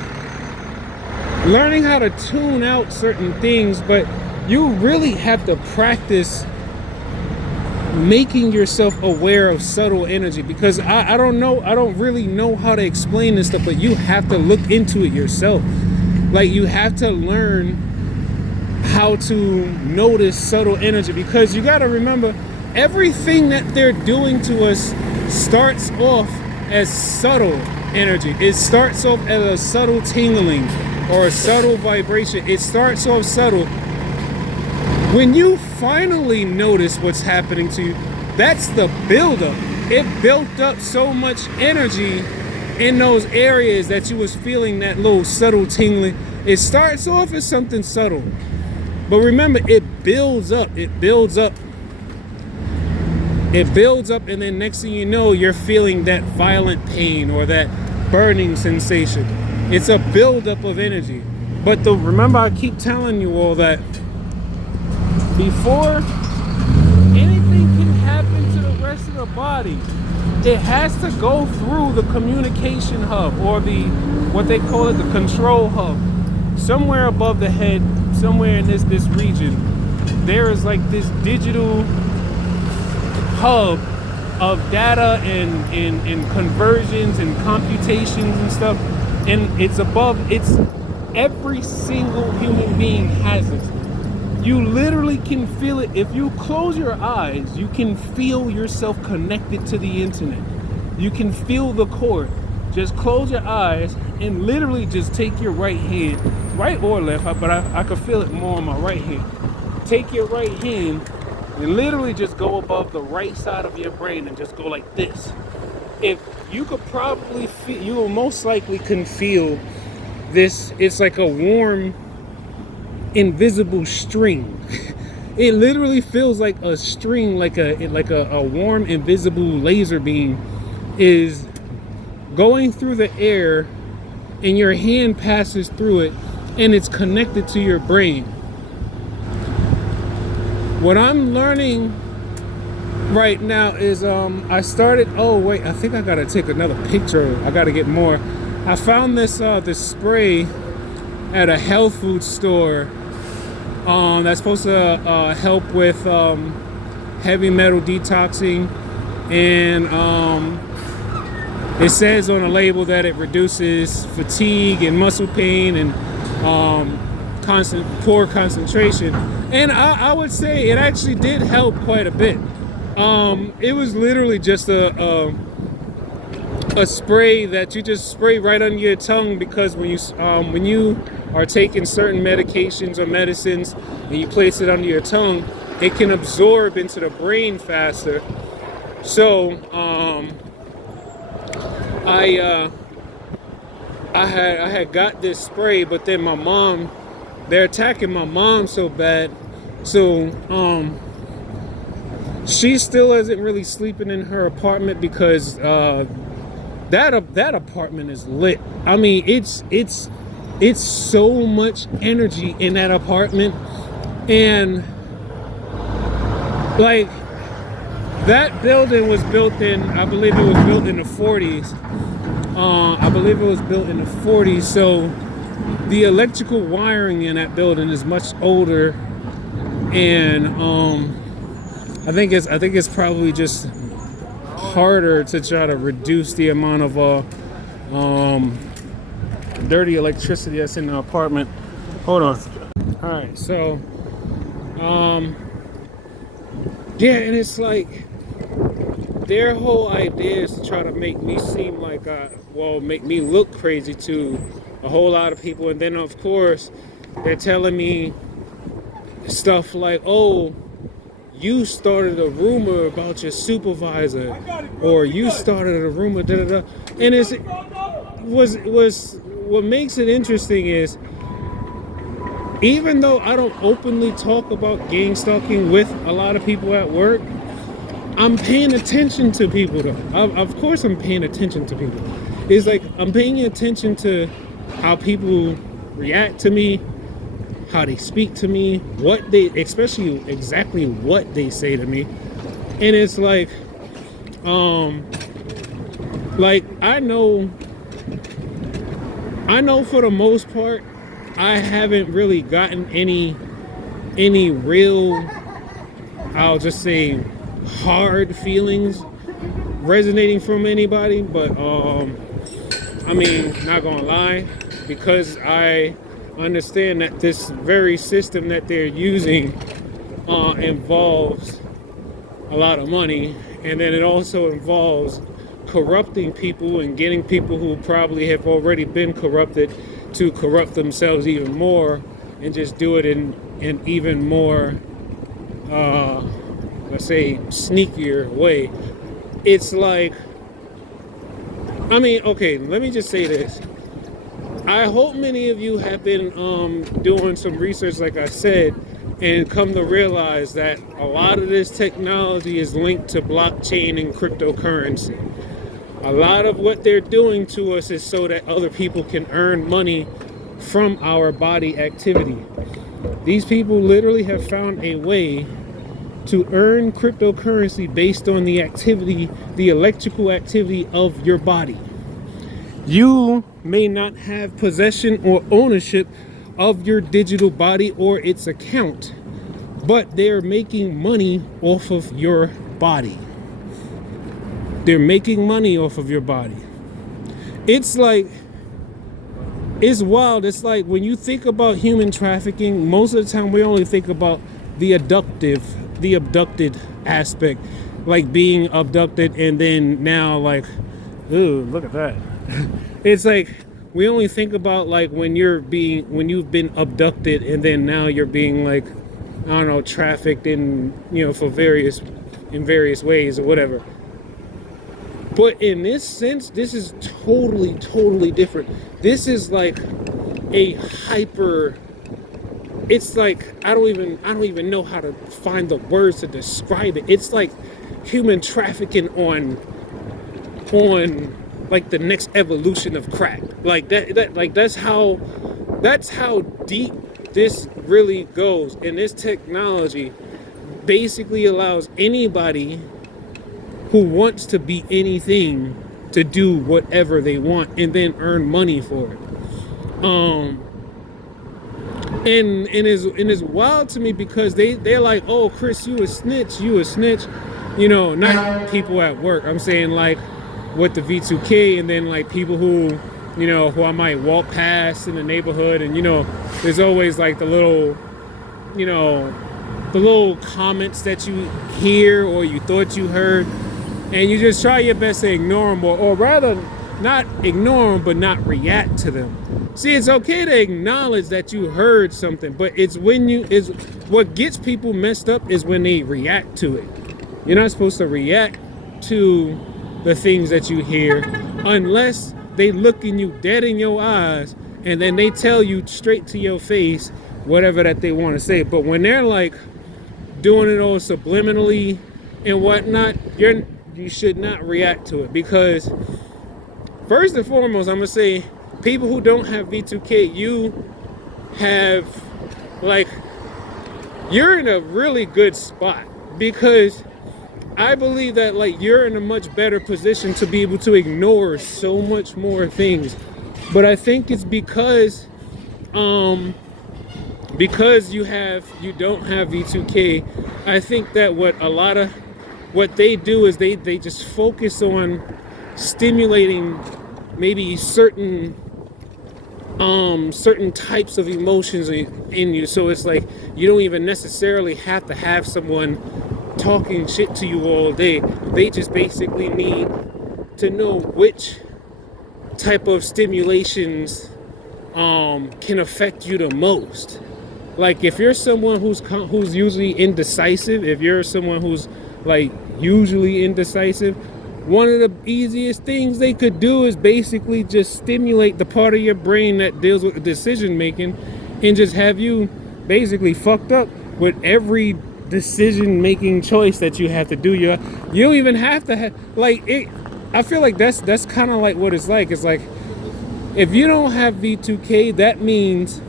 learning how to tune out certain things, but you really have to practice making yourself aware of subtle energy, because I don't really know how to explain this stuff, but you have to look into it yourself. Like, you have to learn how to notice subtle energy, because you got to remember, everything that they're doing to us starts off as subtle energy. It starts off as a subtle tingling or a subtle vibration. It starts off subtle. When you finally notice what's happening to you, that's the buildup. It built up so much energy in those areas that you was feeling that little subtle tingling. It starts off as something subtle, but remember, it builds up. It builds up. It builds up, and then next thing you know, you're feeling that violent pain or that burning sensation. It's a buildup of energy. But remember, I keep telling you all that before anything can happen to the rest of the body, it has to go through the communication hub, or what they call it, the control hub. Somewhere above the head, somewhere in this region, there is like this digital hub of data and conversions and computations and stuff, and it's every single human being has it. You literally can feel it. If you close your eyes, you can feel yourself connected to the internet. You can feel the cord. Just close your eyes and literally just take your right hand, right or left, but I could feel it more on my right hand. Take your right hand and literally just go above the right side of your brain and just go like this. If you could probably feel, you will most likely can feel this. It's like a warm, invisible string. It literally feels like a string, like a warm, invisible laser beam is going through the air, and your hand passes through it, and it's connected to your brain. What I'm learning right now is I started, I think I gotta take another picture. I gotta get more. I found this spray at a health food store that's supposed to help with heavy metal detoxing, and it says on the label that it reduces fatigue and muscle pain and poor concentration. And I would say it actually did help quite a bit. It was literally just a spray that you just spray right under your tongue, because when you are taking certain medications or medicines and you place it under your tongue, it can absorb into the brain faster. So I had got this spray, but then they're attacking my mom so bad, so she still isn't really sleeping in her apartment, because that apartment is lit. I mean, it's so much energy in that apartment, and like, that building was built in, I believe it was built in the 40s. So the electrical wiring in that building is much older, and I think it's probably just harder to try to reduce the amount of dirty electricity that's in the apartment. Hold on. All right, so yeah, and it's like their whole idea is to try to make me seem like make me look crazy to a whole lot of people. And then of course they're telling me stuff like, oh, you started a rumor about your supervisor, or you started a rumor, da da da. And what makes it interesting is, even though I don't openly talk about gang stalking with a lot of people at work, I'm paying attention to people though. Of course I'm paying attention to people. It's like I'm paying attention to how people react to me, how they speak to me, especially exactly what they say to me. And it's like I know for the most part I haven't really gotten any real, I'll just say, hard feelings resonating from anybody. But I mean, not gonna lie, because I understand that this very system that they're using involves a lot of money, and then it also involves corrupting people and getting people who probably have already been corrupted to corrupt themselves even more, and just do it in even more let's say sneakier way. It's like, I mean, okay, let me just say this. I hope many of you have been doing some research, like I said, and come to realize that a lot of this technology is linked to blockchain and cryptocurrency. A lot of what they're doing to us is so that other people can earn money from our body activity. These people literally have found a way to earn cryptocurrency based on the activity, the electrical activity of your body. You may not have possession or ownership of your digital body or its account, but they're making money off of your body. They're making money off of your body. It's like, it's wild. It's like when you think about human trafficking, most of the time we only think about the abducted aspect, like being abducted and then now like, ooh, look at that. It's like we only think about like when you've been abducted and then now you're being like, I don't know, trafficked in, in various ways or whatever. But in this sense, this is totally different. This is like a hyper, it's like, I don't even know how to find the words to describe it. It's like human trafficking on like the next evolution of crack. Like that's how deep this really goes. And this technology basically allows anybody who wants to be anything to do whatever they want and then earn money for it. And it's wild to me because they're like, oh, Chris, you a snitch, not people at work. I'm saying like with the V2K, and then like people who I might walk past in the neighborhood, and there's always like the little comments that you hear or you thought you heard, and you just try your best to ignore them, or rather not ignore them but not react to them. See, it's okay to acknowledge that you heard something, but it's what gets people messed up is when they react to it. You're not supposed to react to the things that you hear unless they looking you dead in your eyes and then they tell you straight to your face whatever that they want to say. But when they're like doing it all subliminally and whatnot, you should not react to it, because first and foremost, I'm gonna say, people who don't have V2K, you're in a really good spot, because I believe that like you're in a much better position to be able to ignore so much more things. But I think it's because you don't have V2K. I think that what they do is they just focus on stimulating maybe certain certain types of emotions in you. So it's like you don't even necessarily have to have someone talking shit to you all day. They just basically need to know which type of stimulations can affect you the most. Like if you're someone who's usually indecisive, if you're someone who's like usually indecisive, one of the easiest things they could do is basically just stimulate the part of your brain that deals with decision making and just have you basically fucked up with every decision making choice that you have to do. You don't even have to have like it. I feel like that's kind of like what it's like. It's like if you don't have V2K, that means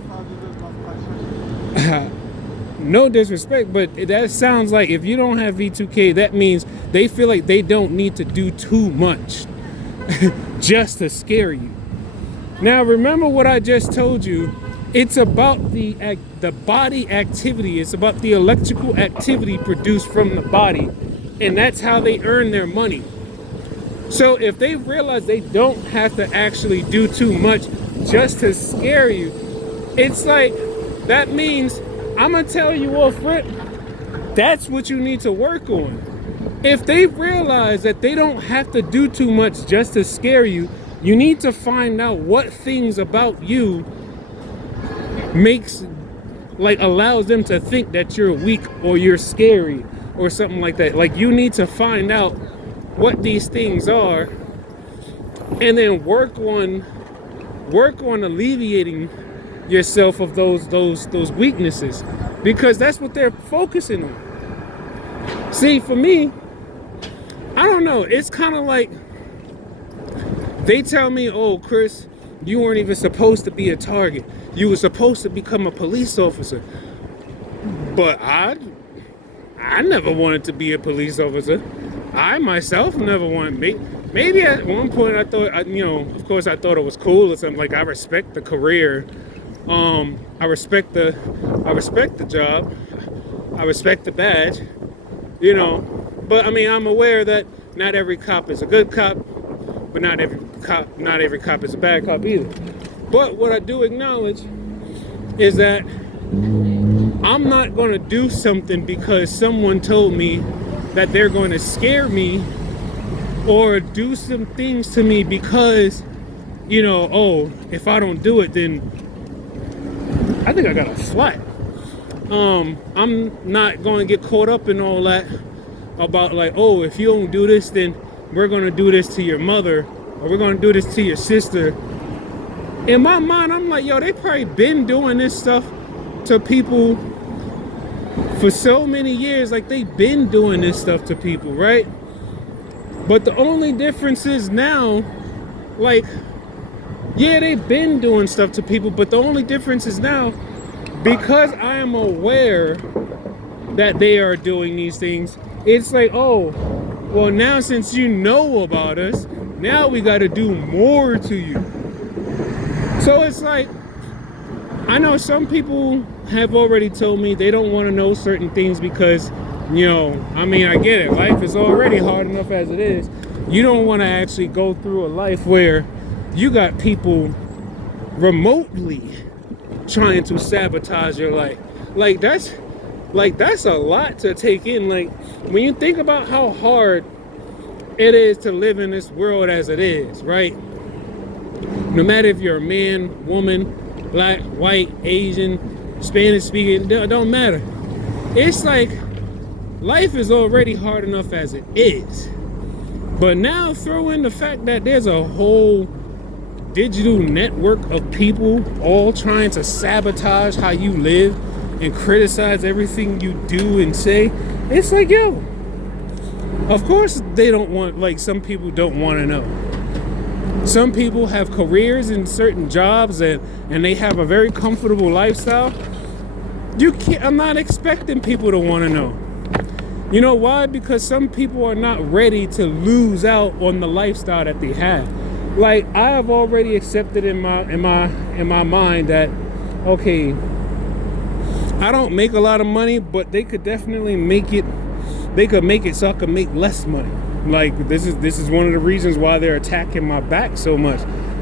no disrespect, but that sounds like if you don't have V2K, that means they feel like they don't need to do too much just to scare you. Now, remember what I just told you. It's about the body activity. It's about the electrical activity produced from the body, and that's how they earn their money. So if they realize they don't have to actually do too much just to scare you, it's like that means I'm gonna tell you off rip, that's what you need to work on. If they realize that they don't have to do too much just to scare you, you need to find out what things about you allows them to think that you're weak or you're scary or something like that. Like you need to find out what these things are and then work on alleviating yourself of those weaknesses, because that's what they're focusing on. See, for me, I don't know, it's kind of like they tell me, oh Chris, you weren't even supposed to be a target, you were supposed to become a police officer. But I never wanted to be a police officer. I myself never wanted. Maybe at one point I thought, of course I thought it was cool or something. Like I respect the career, I respect the job, I respect the badge, But I mean, I'm aware that not every cop is a good cop, but not every cop is a bad cop either. But what I do acknowledge is that I'm not going to do something because someone told me that they're going to scare me, or do some things to me because, if I don't do it, then I think I got a flat. I'm not going to get caught up in all that about like, oh, if you don't do this, then we're going to do this to your mother, or we're going to do this to your sister. In my mind, I'm like, yo, they probably been doing this stuff to people for so many years. Like they've been doing this stuff to people, right? But the only difference is now, like, yeah, they've been doing stuff to people, but the only difference is now, because I am aware that they are doing these things, it's like, oh, well, now since you know about us, now we got to do more to you. So it's like, I know some people have already told me they don't want to know certain things because, I mean, I get it. Life is already hard enough as it is. You don't want to actually go through a life where you got people remotely trying to sabotage your life. That's a lot to take in. Like, when you think about how hard it is to live in this world as it is, right? No matter if you're a man, woman, black, white, Asian, Spanish speaking, it don't matter. It's like life is already hard enough as it is. But now throw in the fact that there's a whole digital network of people all trying to sabotage how you live and criticize everything you do and say. It's like, yo, of course they don't want, like, some people don't want to know. Some people have careers in certain jobs and they have a very comfortable lifestyle. I'm not expecting people to want to know. You know why? Because some people are not ready to lose out on the lifestyle that they have. Like, I have already accepted in my mind that, okay, I don't make a lot of money, but they could definitely make it. They could make it so I could make less money. Like, this is one of the reasons why they're attacking my back so much.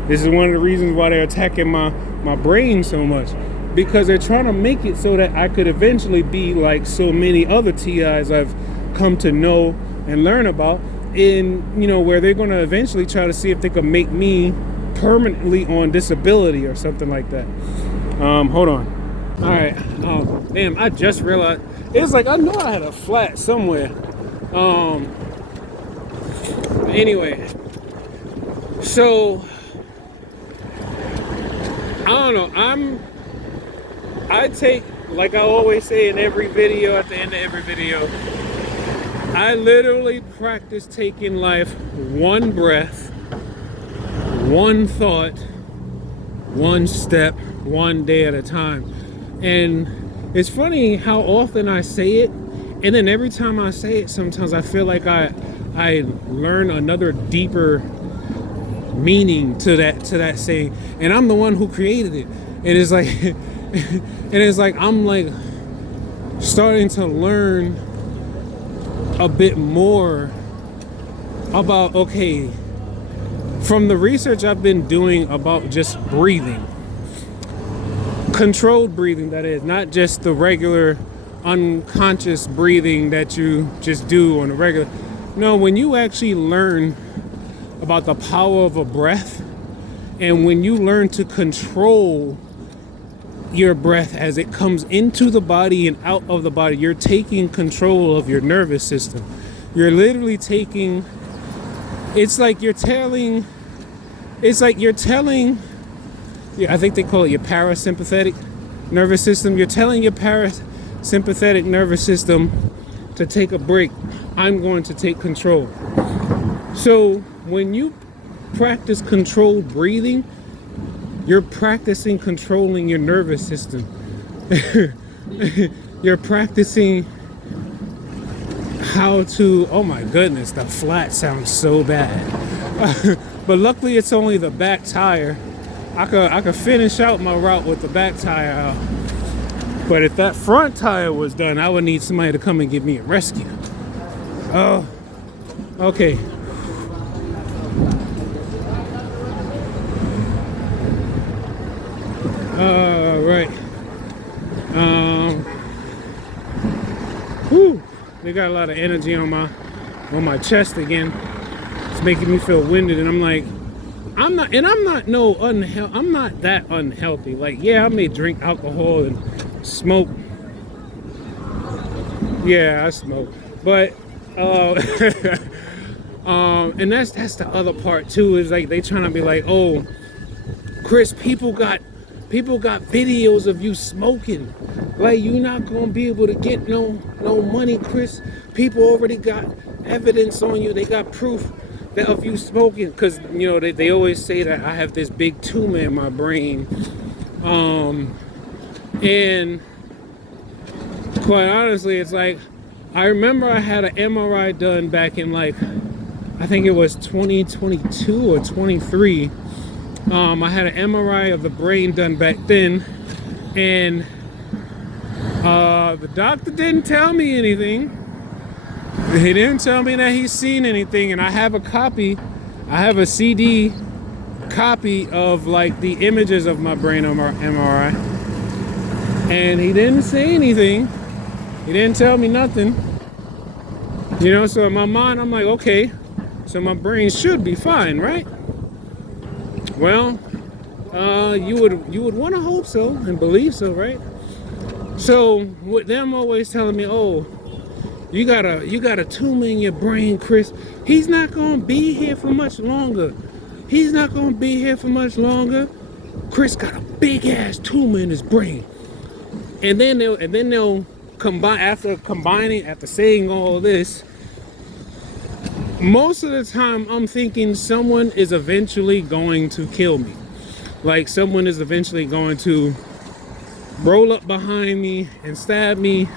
This is one of the reasons why they're attacking my my brain so much, because they're trying to make it so that I could eventually be like so many other TIs I've come to know and learn about, in, you know, where they're going to eventually try to see if they can make me permanently on disability or something like that. Hold on. All right. Damn, I just realized, it's like I know I had a flat somewhere. Anyway, so I don't know. I take, like I always say in every video, at the end of every video, I literally practice taking life one breath, one thought, one step, one day at a time. And it's funny how often I say it, and then every time I say it, sometimes I feel like I learn another deeper meaning to that saying, and I'm the one who created it. And it's like and it's like I'm like starting to learn a bit more about, okay, from the research I've been doing about just breathing, controlled breathing, that is, not just the regular unconscious breathing that you just do on a regular. No, when you actually learn about the power of a breath, and when you learn to control your breath as it comes into the body and out of the body, you're taking control of your nervous system. You're literally taking, it's like you're telling, yeah, I think they call it your parasympathetic nervous system. You're telling your parasympathetic nervous system to take a break. I'm going to take control. So when you practice controlled breathing, you're practicing controlling your nervous system. You're practicing how to, oh my goodness, the flat sounds so bad. But luckily it's only the back tire. I could finish out my route with the back tire out. But if that front tire was done, I would need somebody to come and give me a rescue. Oh, okay. Right. Whew. They got a lot of energy on my chest again. It's making me feel winded, and I'm like, I'm not that unhealthy. Like, yeah, I may drink alcohol and smoke. Yeah, I smoke. But and that's the other part too, is like they trying to be like, oh, Chris, people got videos of you smoking. Like, you're not gonna be able to get no money, Chris. People already got evidence on you. They got proof that of you smoking, because you know they always say that I have this big tumor in my brain. And quite honestly, it's like, I remember I had an MRI done back in, like, I think it was 2022 or 23. I had an MRI of the brain done back then, and the doctor didn't tell me anything. He didn't tell me that he's seen anything, and I have a CD copy of like the images of my brain MRI, and he didn't say anything. He didn't tell me nothing. You know, so in my mind, I'm like, okay, so my brain should be fine, right? Well, you would want to hope so and believe so, right? So with them always telling me, oh, you got a tumor in your brain, Chris. He's not gonna be here for much longer. He's not gonna be here for much longer. Chris got a big ass tumor in his brain. And then they'll combine, after saying all this. Most of the time, I'm thinking someone is eventually going to kill me. Like, someone is eventually going to roll up behind me and stab me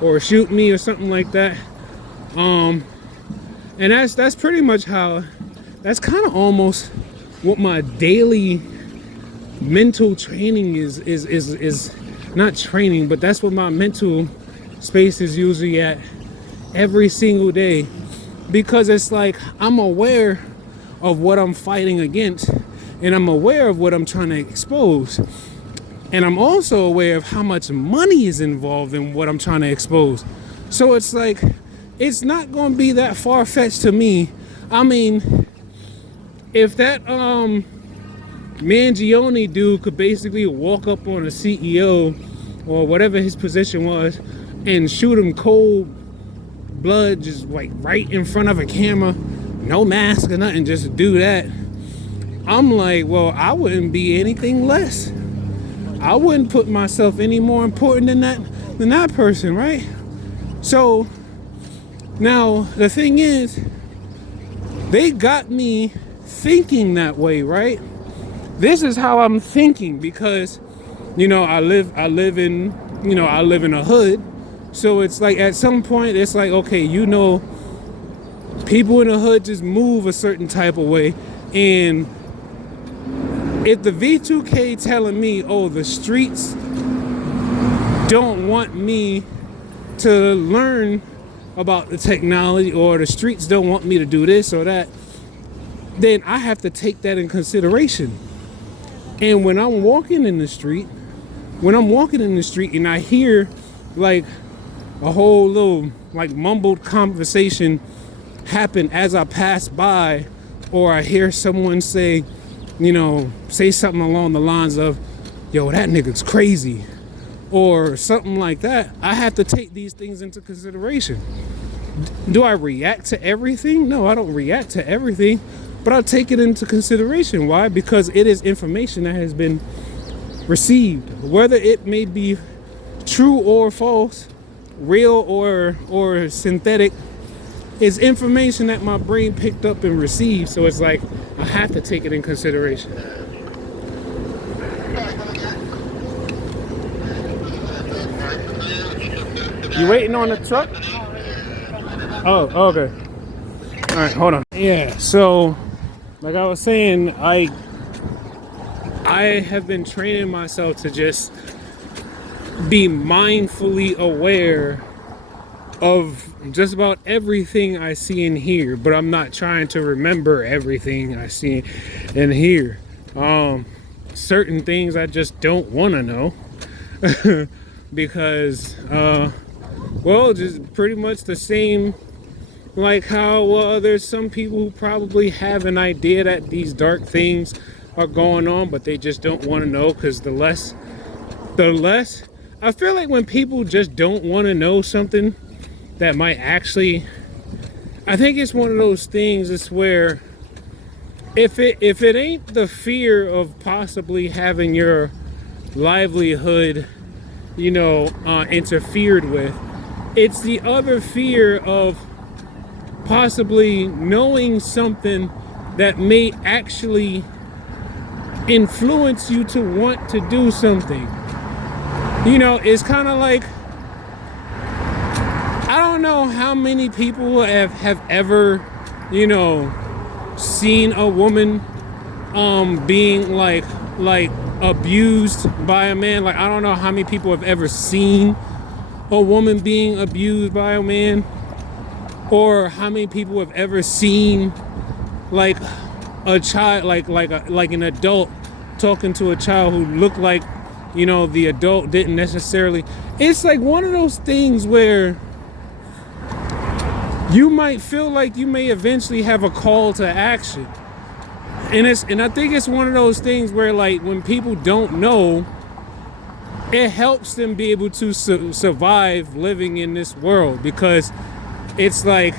or shoot me or something like that. And that's pretty much how, that's kind of almost what my daily mental training is not training, but that's what my mental space is usually at every single day. Because it's like, I'm aware of what I'm fighting against, and I'm aware of what I'm trying to expose. And I'm also aware of how much money is involved in what I'm trying to expose. So it's like, it's not going to be that far-fetched to me. I mean, if that Mangione dude could basically walk up on a CEO or whatever his position was and shoot him cold blood, just like right in front of a camera, no mask or nothing, just do that, I'm like, well, I wouldn't be anything less. I wouldn't put myself any more important than that person, right? So now the thing is, they got me thinking that way, right? This is how I'm thinking because, you know, I live in a hood. So it's like at some point it's like, okay, you know, people in the hood just move a certain type of way. And if the V2K telling me, oh, the streets don't want me to learn about the technology, or the streets don't want me to do this or that, then I have to take that in consideration. And when I'm walking in the street and I hear like a whole little like mumbled conversation happen as I pass by, or I hear someone say something along the lines of, yo, that nigga's crazy, or something like that, I have to take these things into consideration. Do I react to everything? No, I don't react to everything, but I'll take it into consideration. Why? Because it is information that has been received, whether it may be true or false, real or synthetic. It's information that my brain picked up and received, so it's like I have to take it in consideration. You waiting on the truck? Oh, okay. All right, hold on. Yeah, so like I was saying, I have been training myself to just be mindfully aware of just about everything I see and hear, but I'm not trying to remember everything I see and hear. Certain things I just don't want to know because, just pretty much the same like how there's some people who probably have an idea that these dark things are going on, but they just don't want to know, because the less I feel like when people just don't want to know something that might actually, I think it's one of those things, it's where if it ain't the fear of possibly having your livelihood interfered with, it's the other fear of possibly knowing something that may actually influence you to want to do something. It's kind of like, I don't know how many people have ever, seen a woman being like abused by a man. Like, I don't know how many people have ever seen a woman being abused by a man, or how many people have ever seen like a child, like an adult talking to a child who looked like, the adult didn't necessarily. It's like one of those things where you might feel like you may eventually have a call to action. And I think it's one of those things where, like, when people don't know, it helps them be able to survive living in this world, because it's like,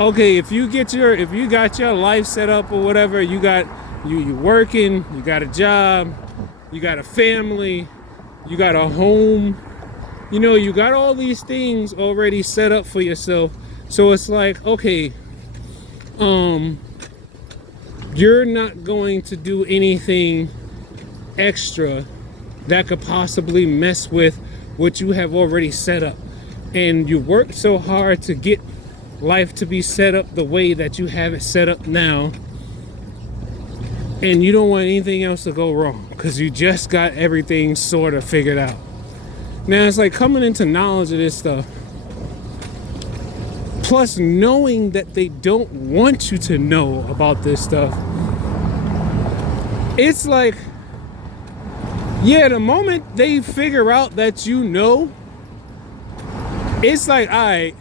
okay, if you got your life set up or whatever, you working, you got a job, you got a family, you got a home, you got all these things already set up for yourself. So it's like, okay, you're not going to do anything extra that could possibly mess with what you have already set up. And you work so hard to get life to be set up the way that you have it set up now, and you don't want anything else to go wrong because you just got everything sort of figured out. Now it's like coming into knowledge of this stuff, plus knowing that they don't want you to know about this stuff, it's like, yeah, the moment they figure out that you know, it's like, all right,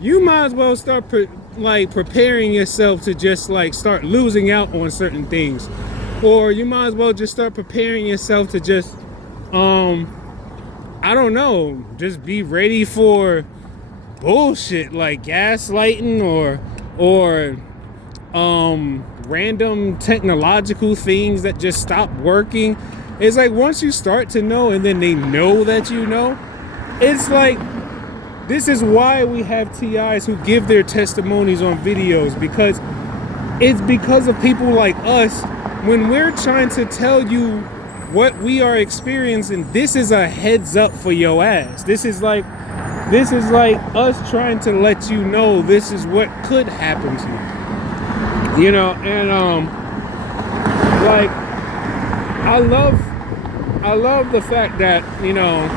you might as well start preparing yourself to just like start losing out on certain things, or you might as well just start preparing yourself to just I don't know, just be ready for bullshit like gaslighting or random technological things that just stop working. It's like once you start to know and then they know that you know, it's like, this is why we have TIs who give their testimonies on videos, because it's because of people like us. When we're trying to tell you what we are experiencing, this is a heads up for your ass. This is like us trying to let you know this is what could happen to you. You know, and like I love the fact that, you know,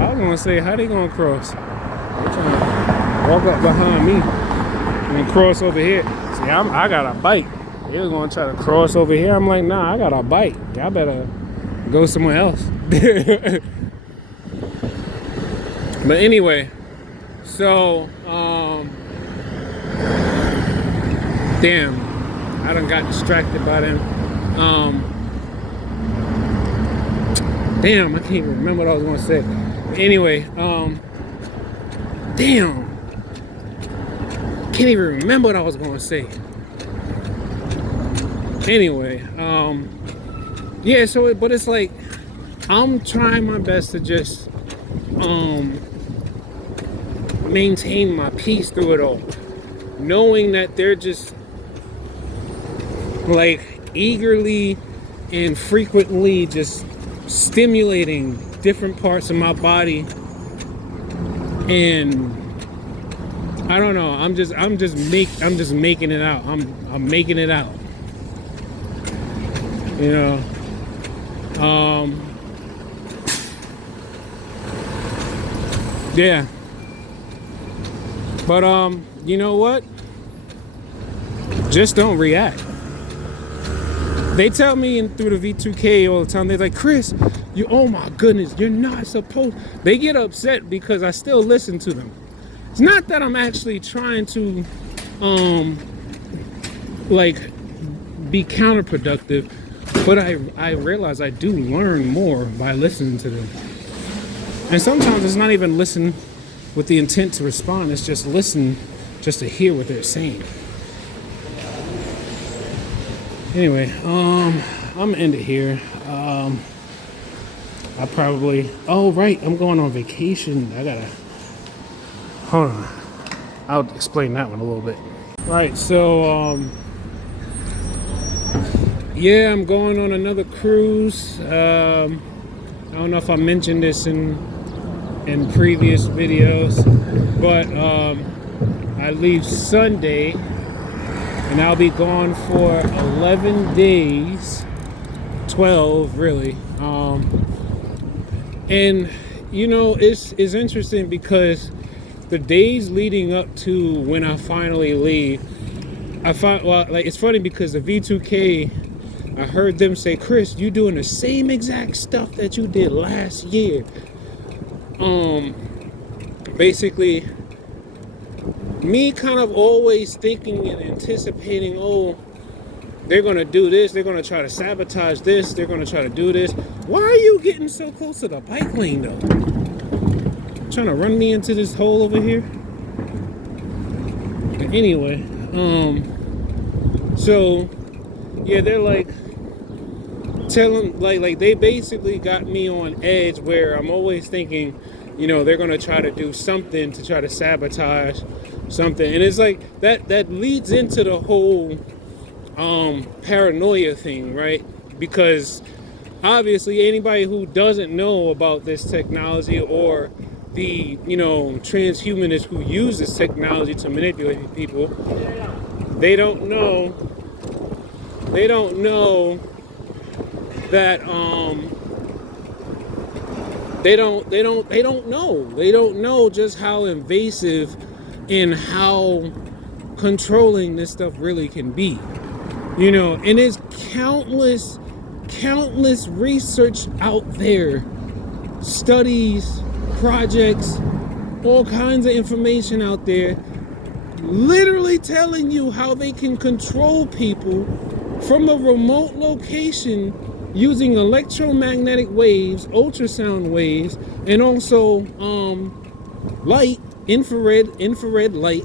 I was gonna say, how they gonna cross? They're trying to walk up behind me and cross over here. See, I got a bike. They was gonna try to cross over here. I'm like, nah, I got a bike. Y'all better go somewhere else. But anyway, so damn, I done got distracted by them. Damn, I can't even remember what I was gonna say. Anyway, damn, can't even remember what I was gonna say. Anyway, yeah, so but it's like I'm trying my best to just maintain my peace through it all, knowing that they're just like eagerly and frequently just stimulating different parts of my body, and I don't know, I'm just making it out. I'm making it out. You know, yeah, but you know what? Just don't react. They tell me through the V2K all the time. They're like, Chris, oh my goodness, you're not supposed. They get upset because I still listen to them. It's not that I'm actually trying to, like, be counterproductive. But I realize I do learn more by listening to them. And sometimes it's not even listen with the intent to respond. It's just listen just to hear what they're saying. Anyway, I'm gonna end it here. I probably, oh right, I'm going on vacation. Hold on. I'll explain that one a little bit. Right, so yeah, I'm going on another cruise. I don't know if I mentioned this in previous videos, but I leave Sunday and I'll be gone for 11 days, 12 really. And you know, it's interesting because the days leading up to when I finally leave, it's funny because the V2K, I heard them say, Chris, you doing the same exact stuff that you did last year. Basically, me kind of always thinking and anticipating, oh, they're going to do this, they're going to try to sabotage this, they're going to try to do this. Why are you getting so close to the bike lane, though? Trying to run me into this hole over here? But anyway, so, yeah, they're like, telling, like they basically got me on edge where I'm always thinking, you know, they're gonna try to do something to try to sabotage something, and it's like that leads into the whole paranoia thing, right? Because obviously anybody who doesn't know about this technology, or the, you know, transhumanists who use this technology to manipulate people, they don't know that they don't know just how invasive and how controlling this stuff really can be. You know, and there's countless research out there, studies, projects, all kinds of information out there literally telling you how they can control people from a remote location using electromagnetic waves, ultrasound waves, and also light, infrared light.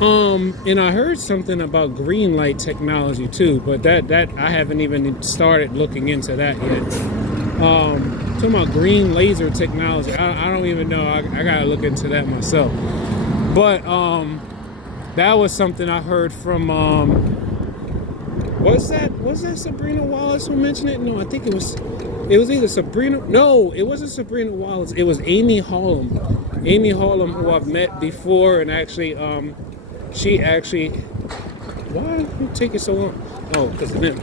And I heard something about green light technology too, but that I haven't even started looking into that yet. Talking about green laser technology, I don't even know. I gotta look into that myself. But that was something I heard from was that Sabrina Wallace who mentioned it? No, I think it was either Sabrina. No, it wasn't Sabrina Wallace. It was Amy Hallum. Amy Hallum, who I've met before, and actually she actually, why did it take it so long? Oh, because of them.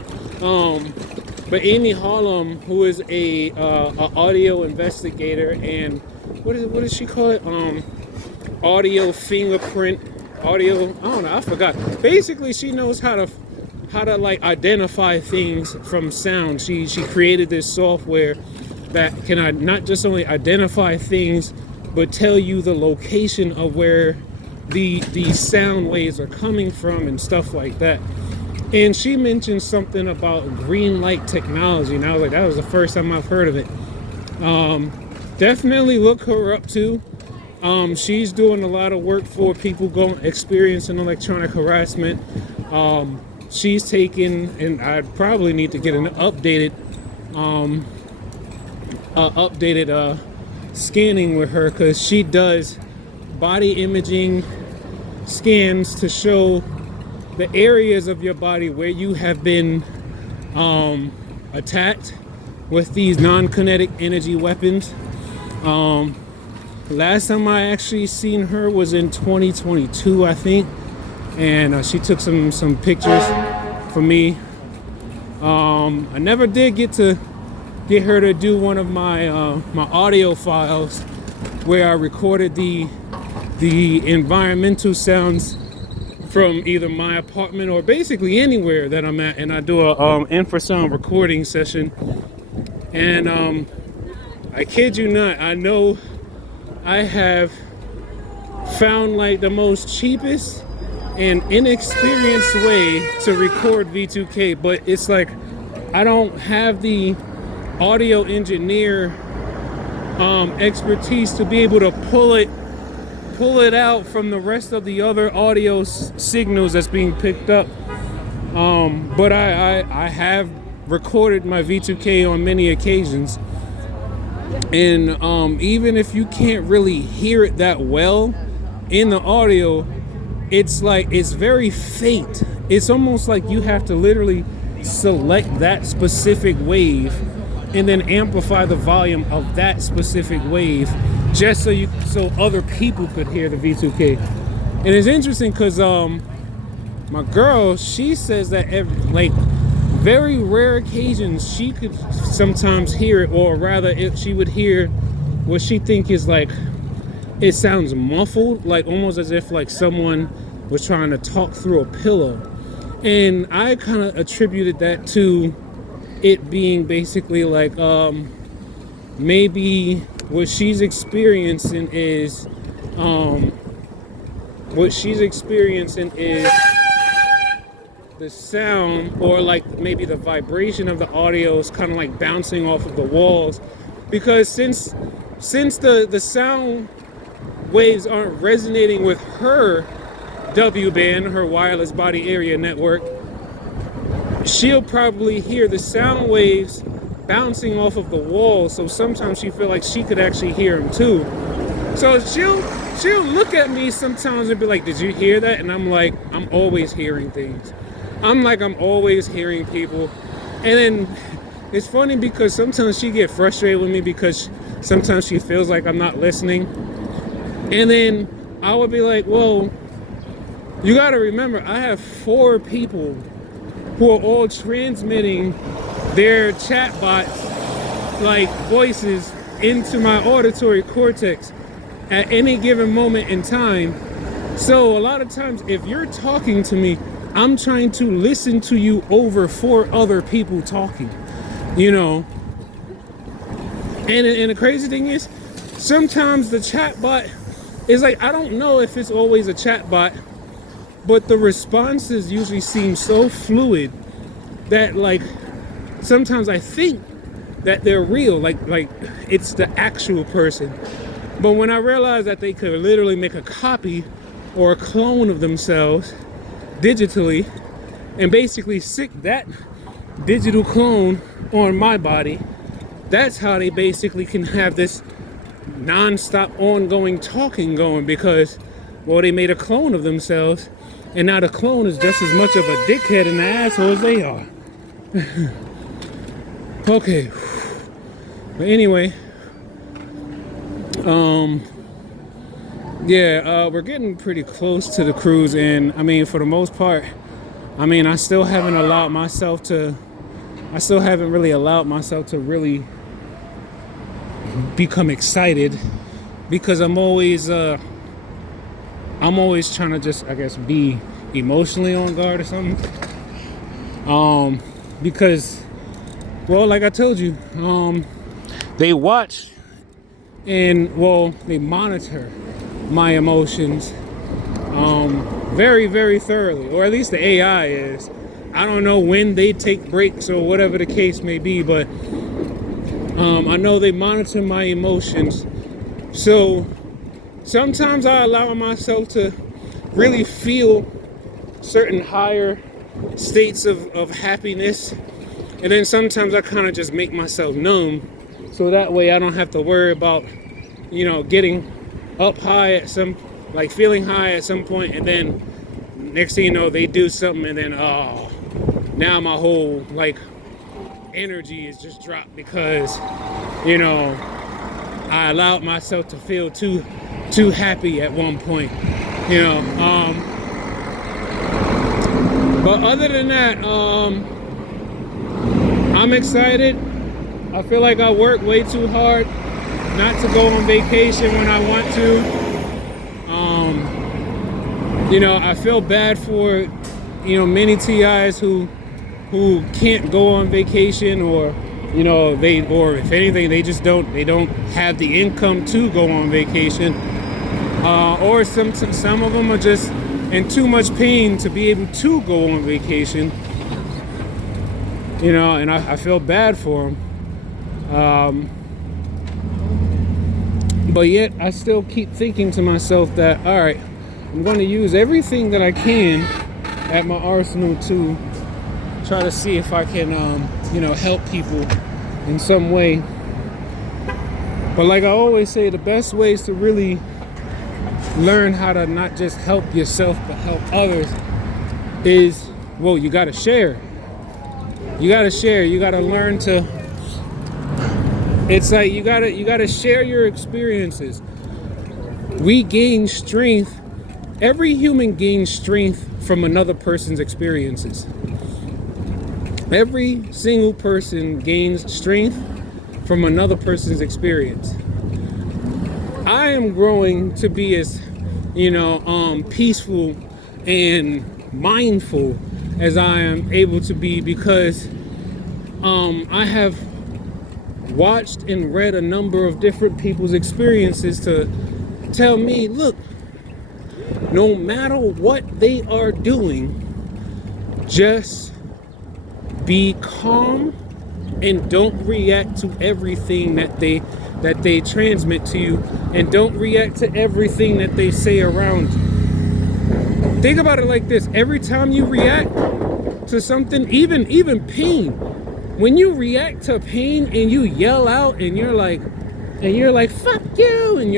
But Amy Hallum, who is a audio investigator, and what does she call it? Audio fingerprint, audio. I don't know. I forgot. Basically, she knows how to like identify things from sound. She created this software that can not just only identify things, but tell you the location of where the sound waves are coming from and stuff like that. And she mentioned something about green light technology, and I was like, that was the first time I've heard of it. Definitely look her up too. She's doing a lot of work for people experiencing electronic harassment. She's taken, and I probably need to get an updated scanning with her, because she does body imaging scans to show the areas of your body where you have been attacked with these non-kinetic energy weapons. Last time I actually seen her was in 2022, I think, and she took some pictures for me. I never did get her to do one of my my audio files where I recorded the environmental sounds from either my apartment or basically anywhere that I'm at, and I do a infrasound recording session. And I kid you not, I know I have found like the most cheapest and inexperienced way to record V2K, but it's like I don't have the audio engineer expertise to be able to pull it out from the rest of the other audio signals that's being picked up. But I have recorded my V2K on many occasions, and even if you can't really hear it that well in the audio, it's like it's very faint. It's almost like you have to literally select that specific wave and then amplify the volume of that specific wave just so other people could hear the V2K. And it's interesting because my girl, she says that like very rare occasions she could sometimes hear it, or rather she would hear what she think is like, it sounds muffled, like almost as if like someone was trying to talk through a pillow. And I kind of attributed that to it being basically like maybe what she's experiencing is the sound, or like maybe the vibration of the audio is kind of like bouncing off of the walls, because since the sound waves aren't resonating with her W-band, her wireless body area network, she'll probably hear the sound waves bouncing off of the wall. So sometimes she feel like she could actually hear them too. So she'll look at me sometimes and be like, "Did you hear that?" And I'm like, "I'm always hearing things." I'm always hearing people. And then it's funny because sometimes she get frustrated with me because sometimes she feels like I'm not listening. And then I would be like, "Well, you got to remember, I have 4 people who are all transmitting their chatbots like voices into my auditory cortex at any given moment in time. So a lot of times, if you're talking to me, I'm trying to listen to you over 4 other people talking, you know. And the crazy thing is, sometimes the chatbot is like, I don't know if it's always a chatbot, but the responses usually seem so fluid that, like, sometimes I think that they're real, like it's the actual person. But when I realized that they could literally make a copy or a clone of themselves digitally and basically stick that digital clone on my body, that's how they basically can have this non-stop ongoing talking going, because, well, they made a clone of themselves, and now the clone is just as much of a dickhead and an asshole as they are. Okay. But anyway, yeah, we're getting pretty close to the cruise, and I mean, for the most part, I mean, I still haven't really allowed myself to really become excited, because I'm always trying to just, I guess, be emotionally on guard or something. Because, well, like I told you, they watch and, well, they monitor my emotions very, very thoroughly, or at least the AI is. I don't know when they take breaks or whatever the case may be, but I know they monitor my emotions. So sometimes I allow myself to really feel certain higher states of happiness, and then sometimes I kind of just make myself numb, so that way I don't have to worry about, you know, getting up high at some, like feeling high at some point, and then next thing you know, they do something, and then, oh, now my whole, like, energy is just dropped because, you know, I allowed myself to feel too happy at one point, you know. But other than that, I'm excited. I feel like I work way too hard not to go on vacation when I want to. You know, I feel bad for, you know, many TIs who can't go on vacation, or, you know, or if anything, they don't have the income to go on vacation, or some of them are just in too much pain to be able to go on vacation, you know, and I feel bad for them. But yet I still keep thinking to myself that, all right, I'm going to use everything that I can at my arsenal to try to see if I can, you know, help people in some way. But like I always say, the best ways to really learn how to not just help yourself but help others is, well, you got to share. You got to share. You got to learn to. It's like you gotta share your experiences. We gain strength. Every human gains strength from another person's experiences. Every single person gains strength from another person's experience. I am growing to be as, you know, peaceful and mindful as I am able to be, because I have watched and read a number of different people's experiences to tell me, look, no matter what they are doing, just be calm and don't react to everything that they transmit to you, and don't react to everything that they say around you. Think about it like this: every time you react to something, even pain, when you react to pain and you yell out and you're like fuck you, and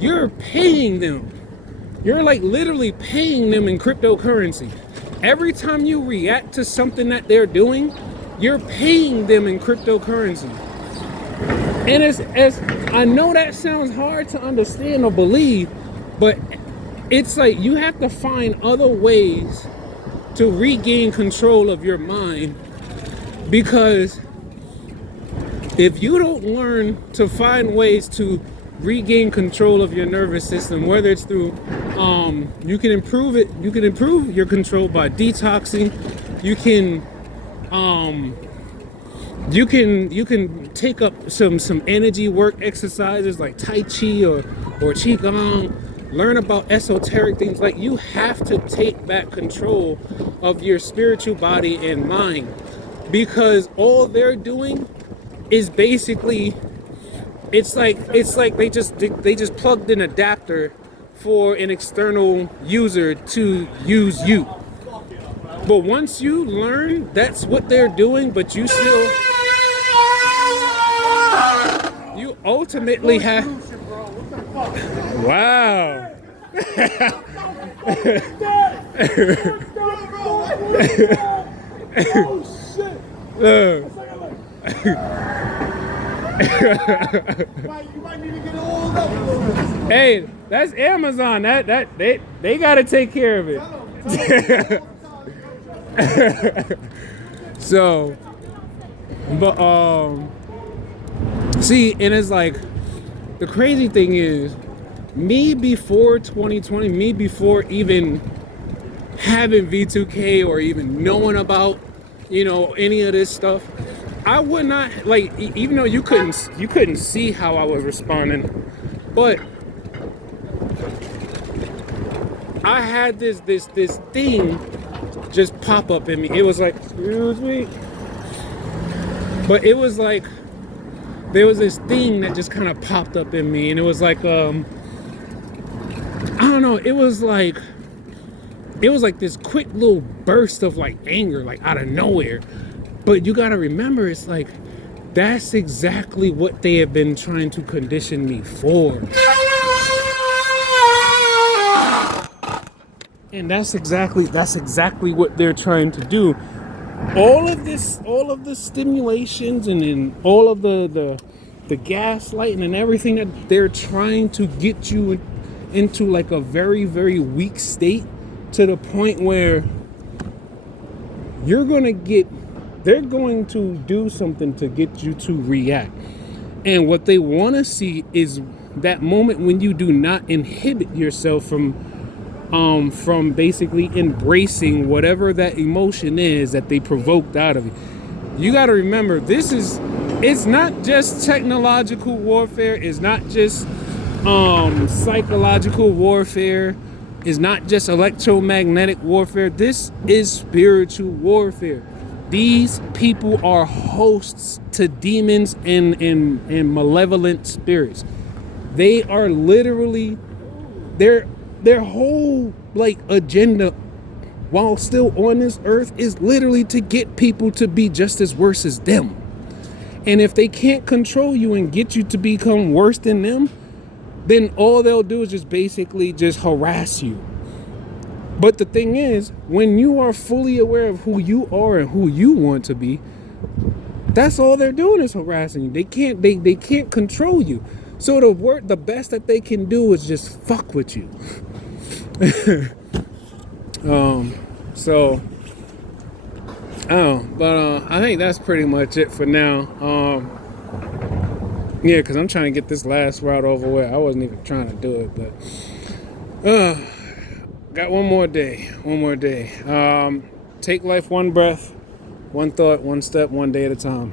you're paying them. You're like literally paying them in cryptocurrency. Every time you react to something that they're doing, you're paying them in cryptocurrency. And as I know that sounds hard to understand or believe, but it's like you have to find other ways to regain control of your mind, because if you don't learn to find ways to regain control of your nervous system, whether it's through you can improve it, you can improve your control by detoxing. You can you can take up some energy work exercises like Tai Chi or Qigong, learn about esoteric things. Like, you have to take back control of your spiritual body and mind, because all they're doing is basically, it's like they just plugged an adapter for an external user to use you. But once you learn that's what they're doing, but you still, you ultimately have, wow. Hey, that's Amazon. That they gotta take care of it. So, but see, and it's like, the crazy thing is, me before 2020, me before even having V2K or even knowing about, any of this stuff, I would not, like, even though you couldn't see how I was responding, but I had this thing just pop up in me. It was like, excuse me, but it was like there was this thing that just kind of popped up in me, and it was like I don't know, it was like this quick little burst of like anger, like out of nowhere. But you gotta remember, it's like, that's exactly what they have been trying to condition me for. And that's exactly what they're trying to do. All of the stimulations and all of the gaslighting and everything that they're trying to get you into, like, a very, very weak state, to the point where they're going to do something to get you to react. And what they want to see is that moment when you do not inhibit yourself from basically embracing whatever that emotion is that they provoked out of you. You got to remember, it's not just technological warfare, it's not just psychological warfare, it's not just electromagnetic warfare. This is spiritual warfare. These people are hosts to demons and malevolent spirits. They are literally, their whole, like, agenda while still on this earth is literally to get people to be just as worse as them. And if they can't control you and get you to become worse than them, then all they'll do is just basically just harass you. But the thing is, when you are fully aware of who you are and who you want to be, that's all they're doing is harassing you. They can't control you. So the best that they can do is just fuck with you. So I think that's pretty much it for now. Yeah, because I'm trying to get this last route over with. I wasn't even trying to do it, but got one more day. Take life one breath, one thought, one step, one day at a time.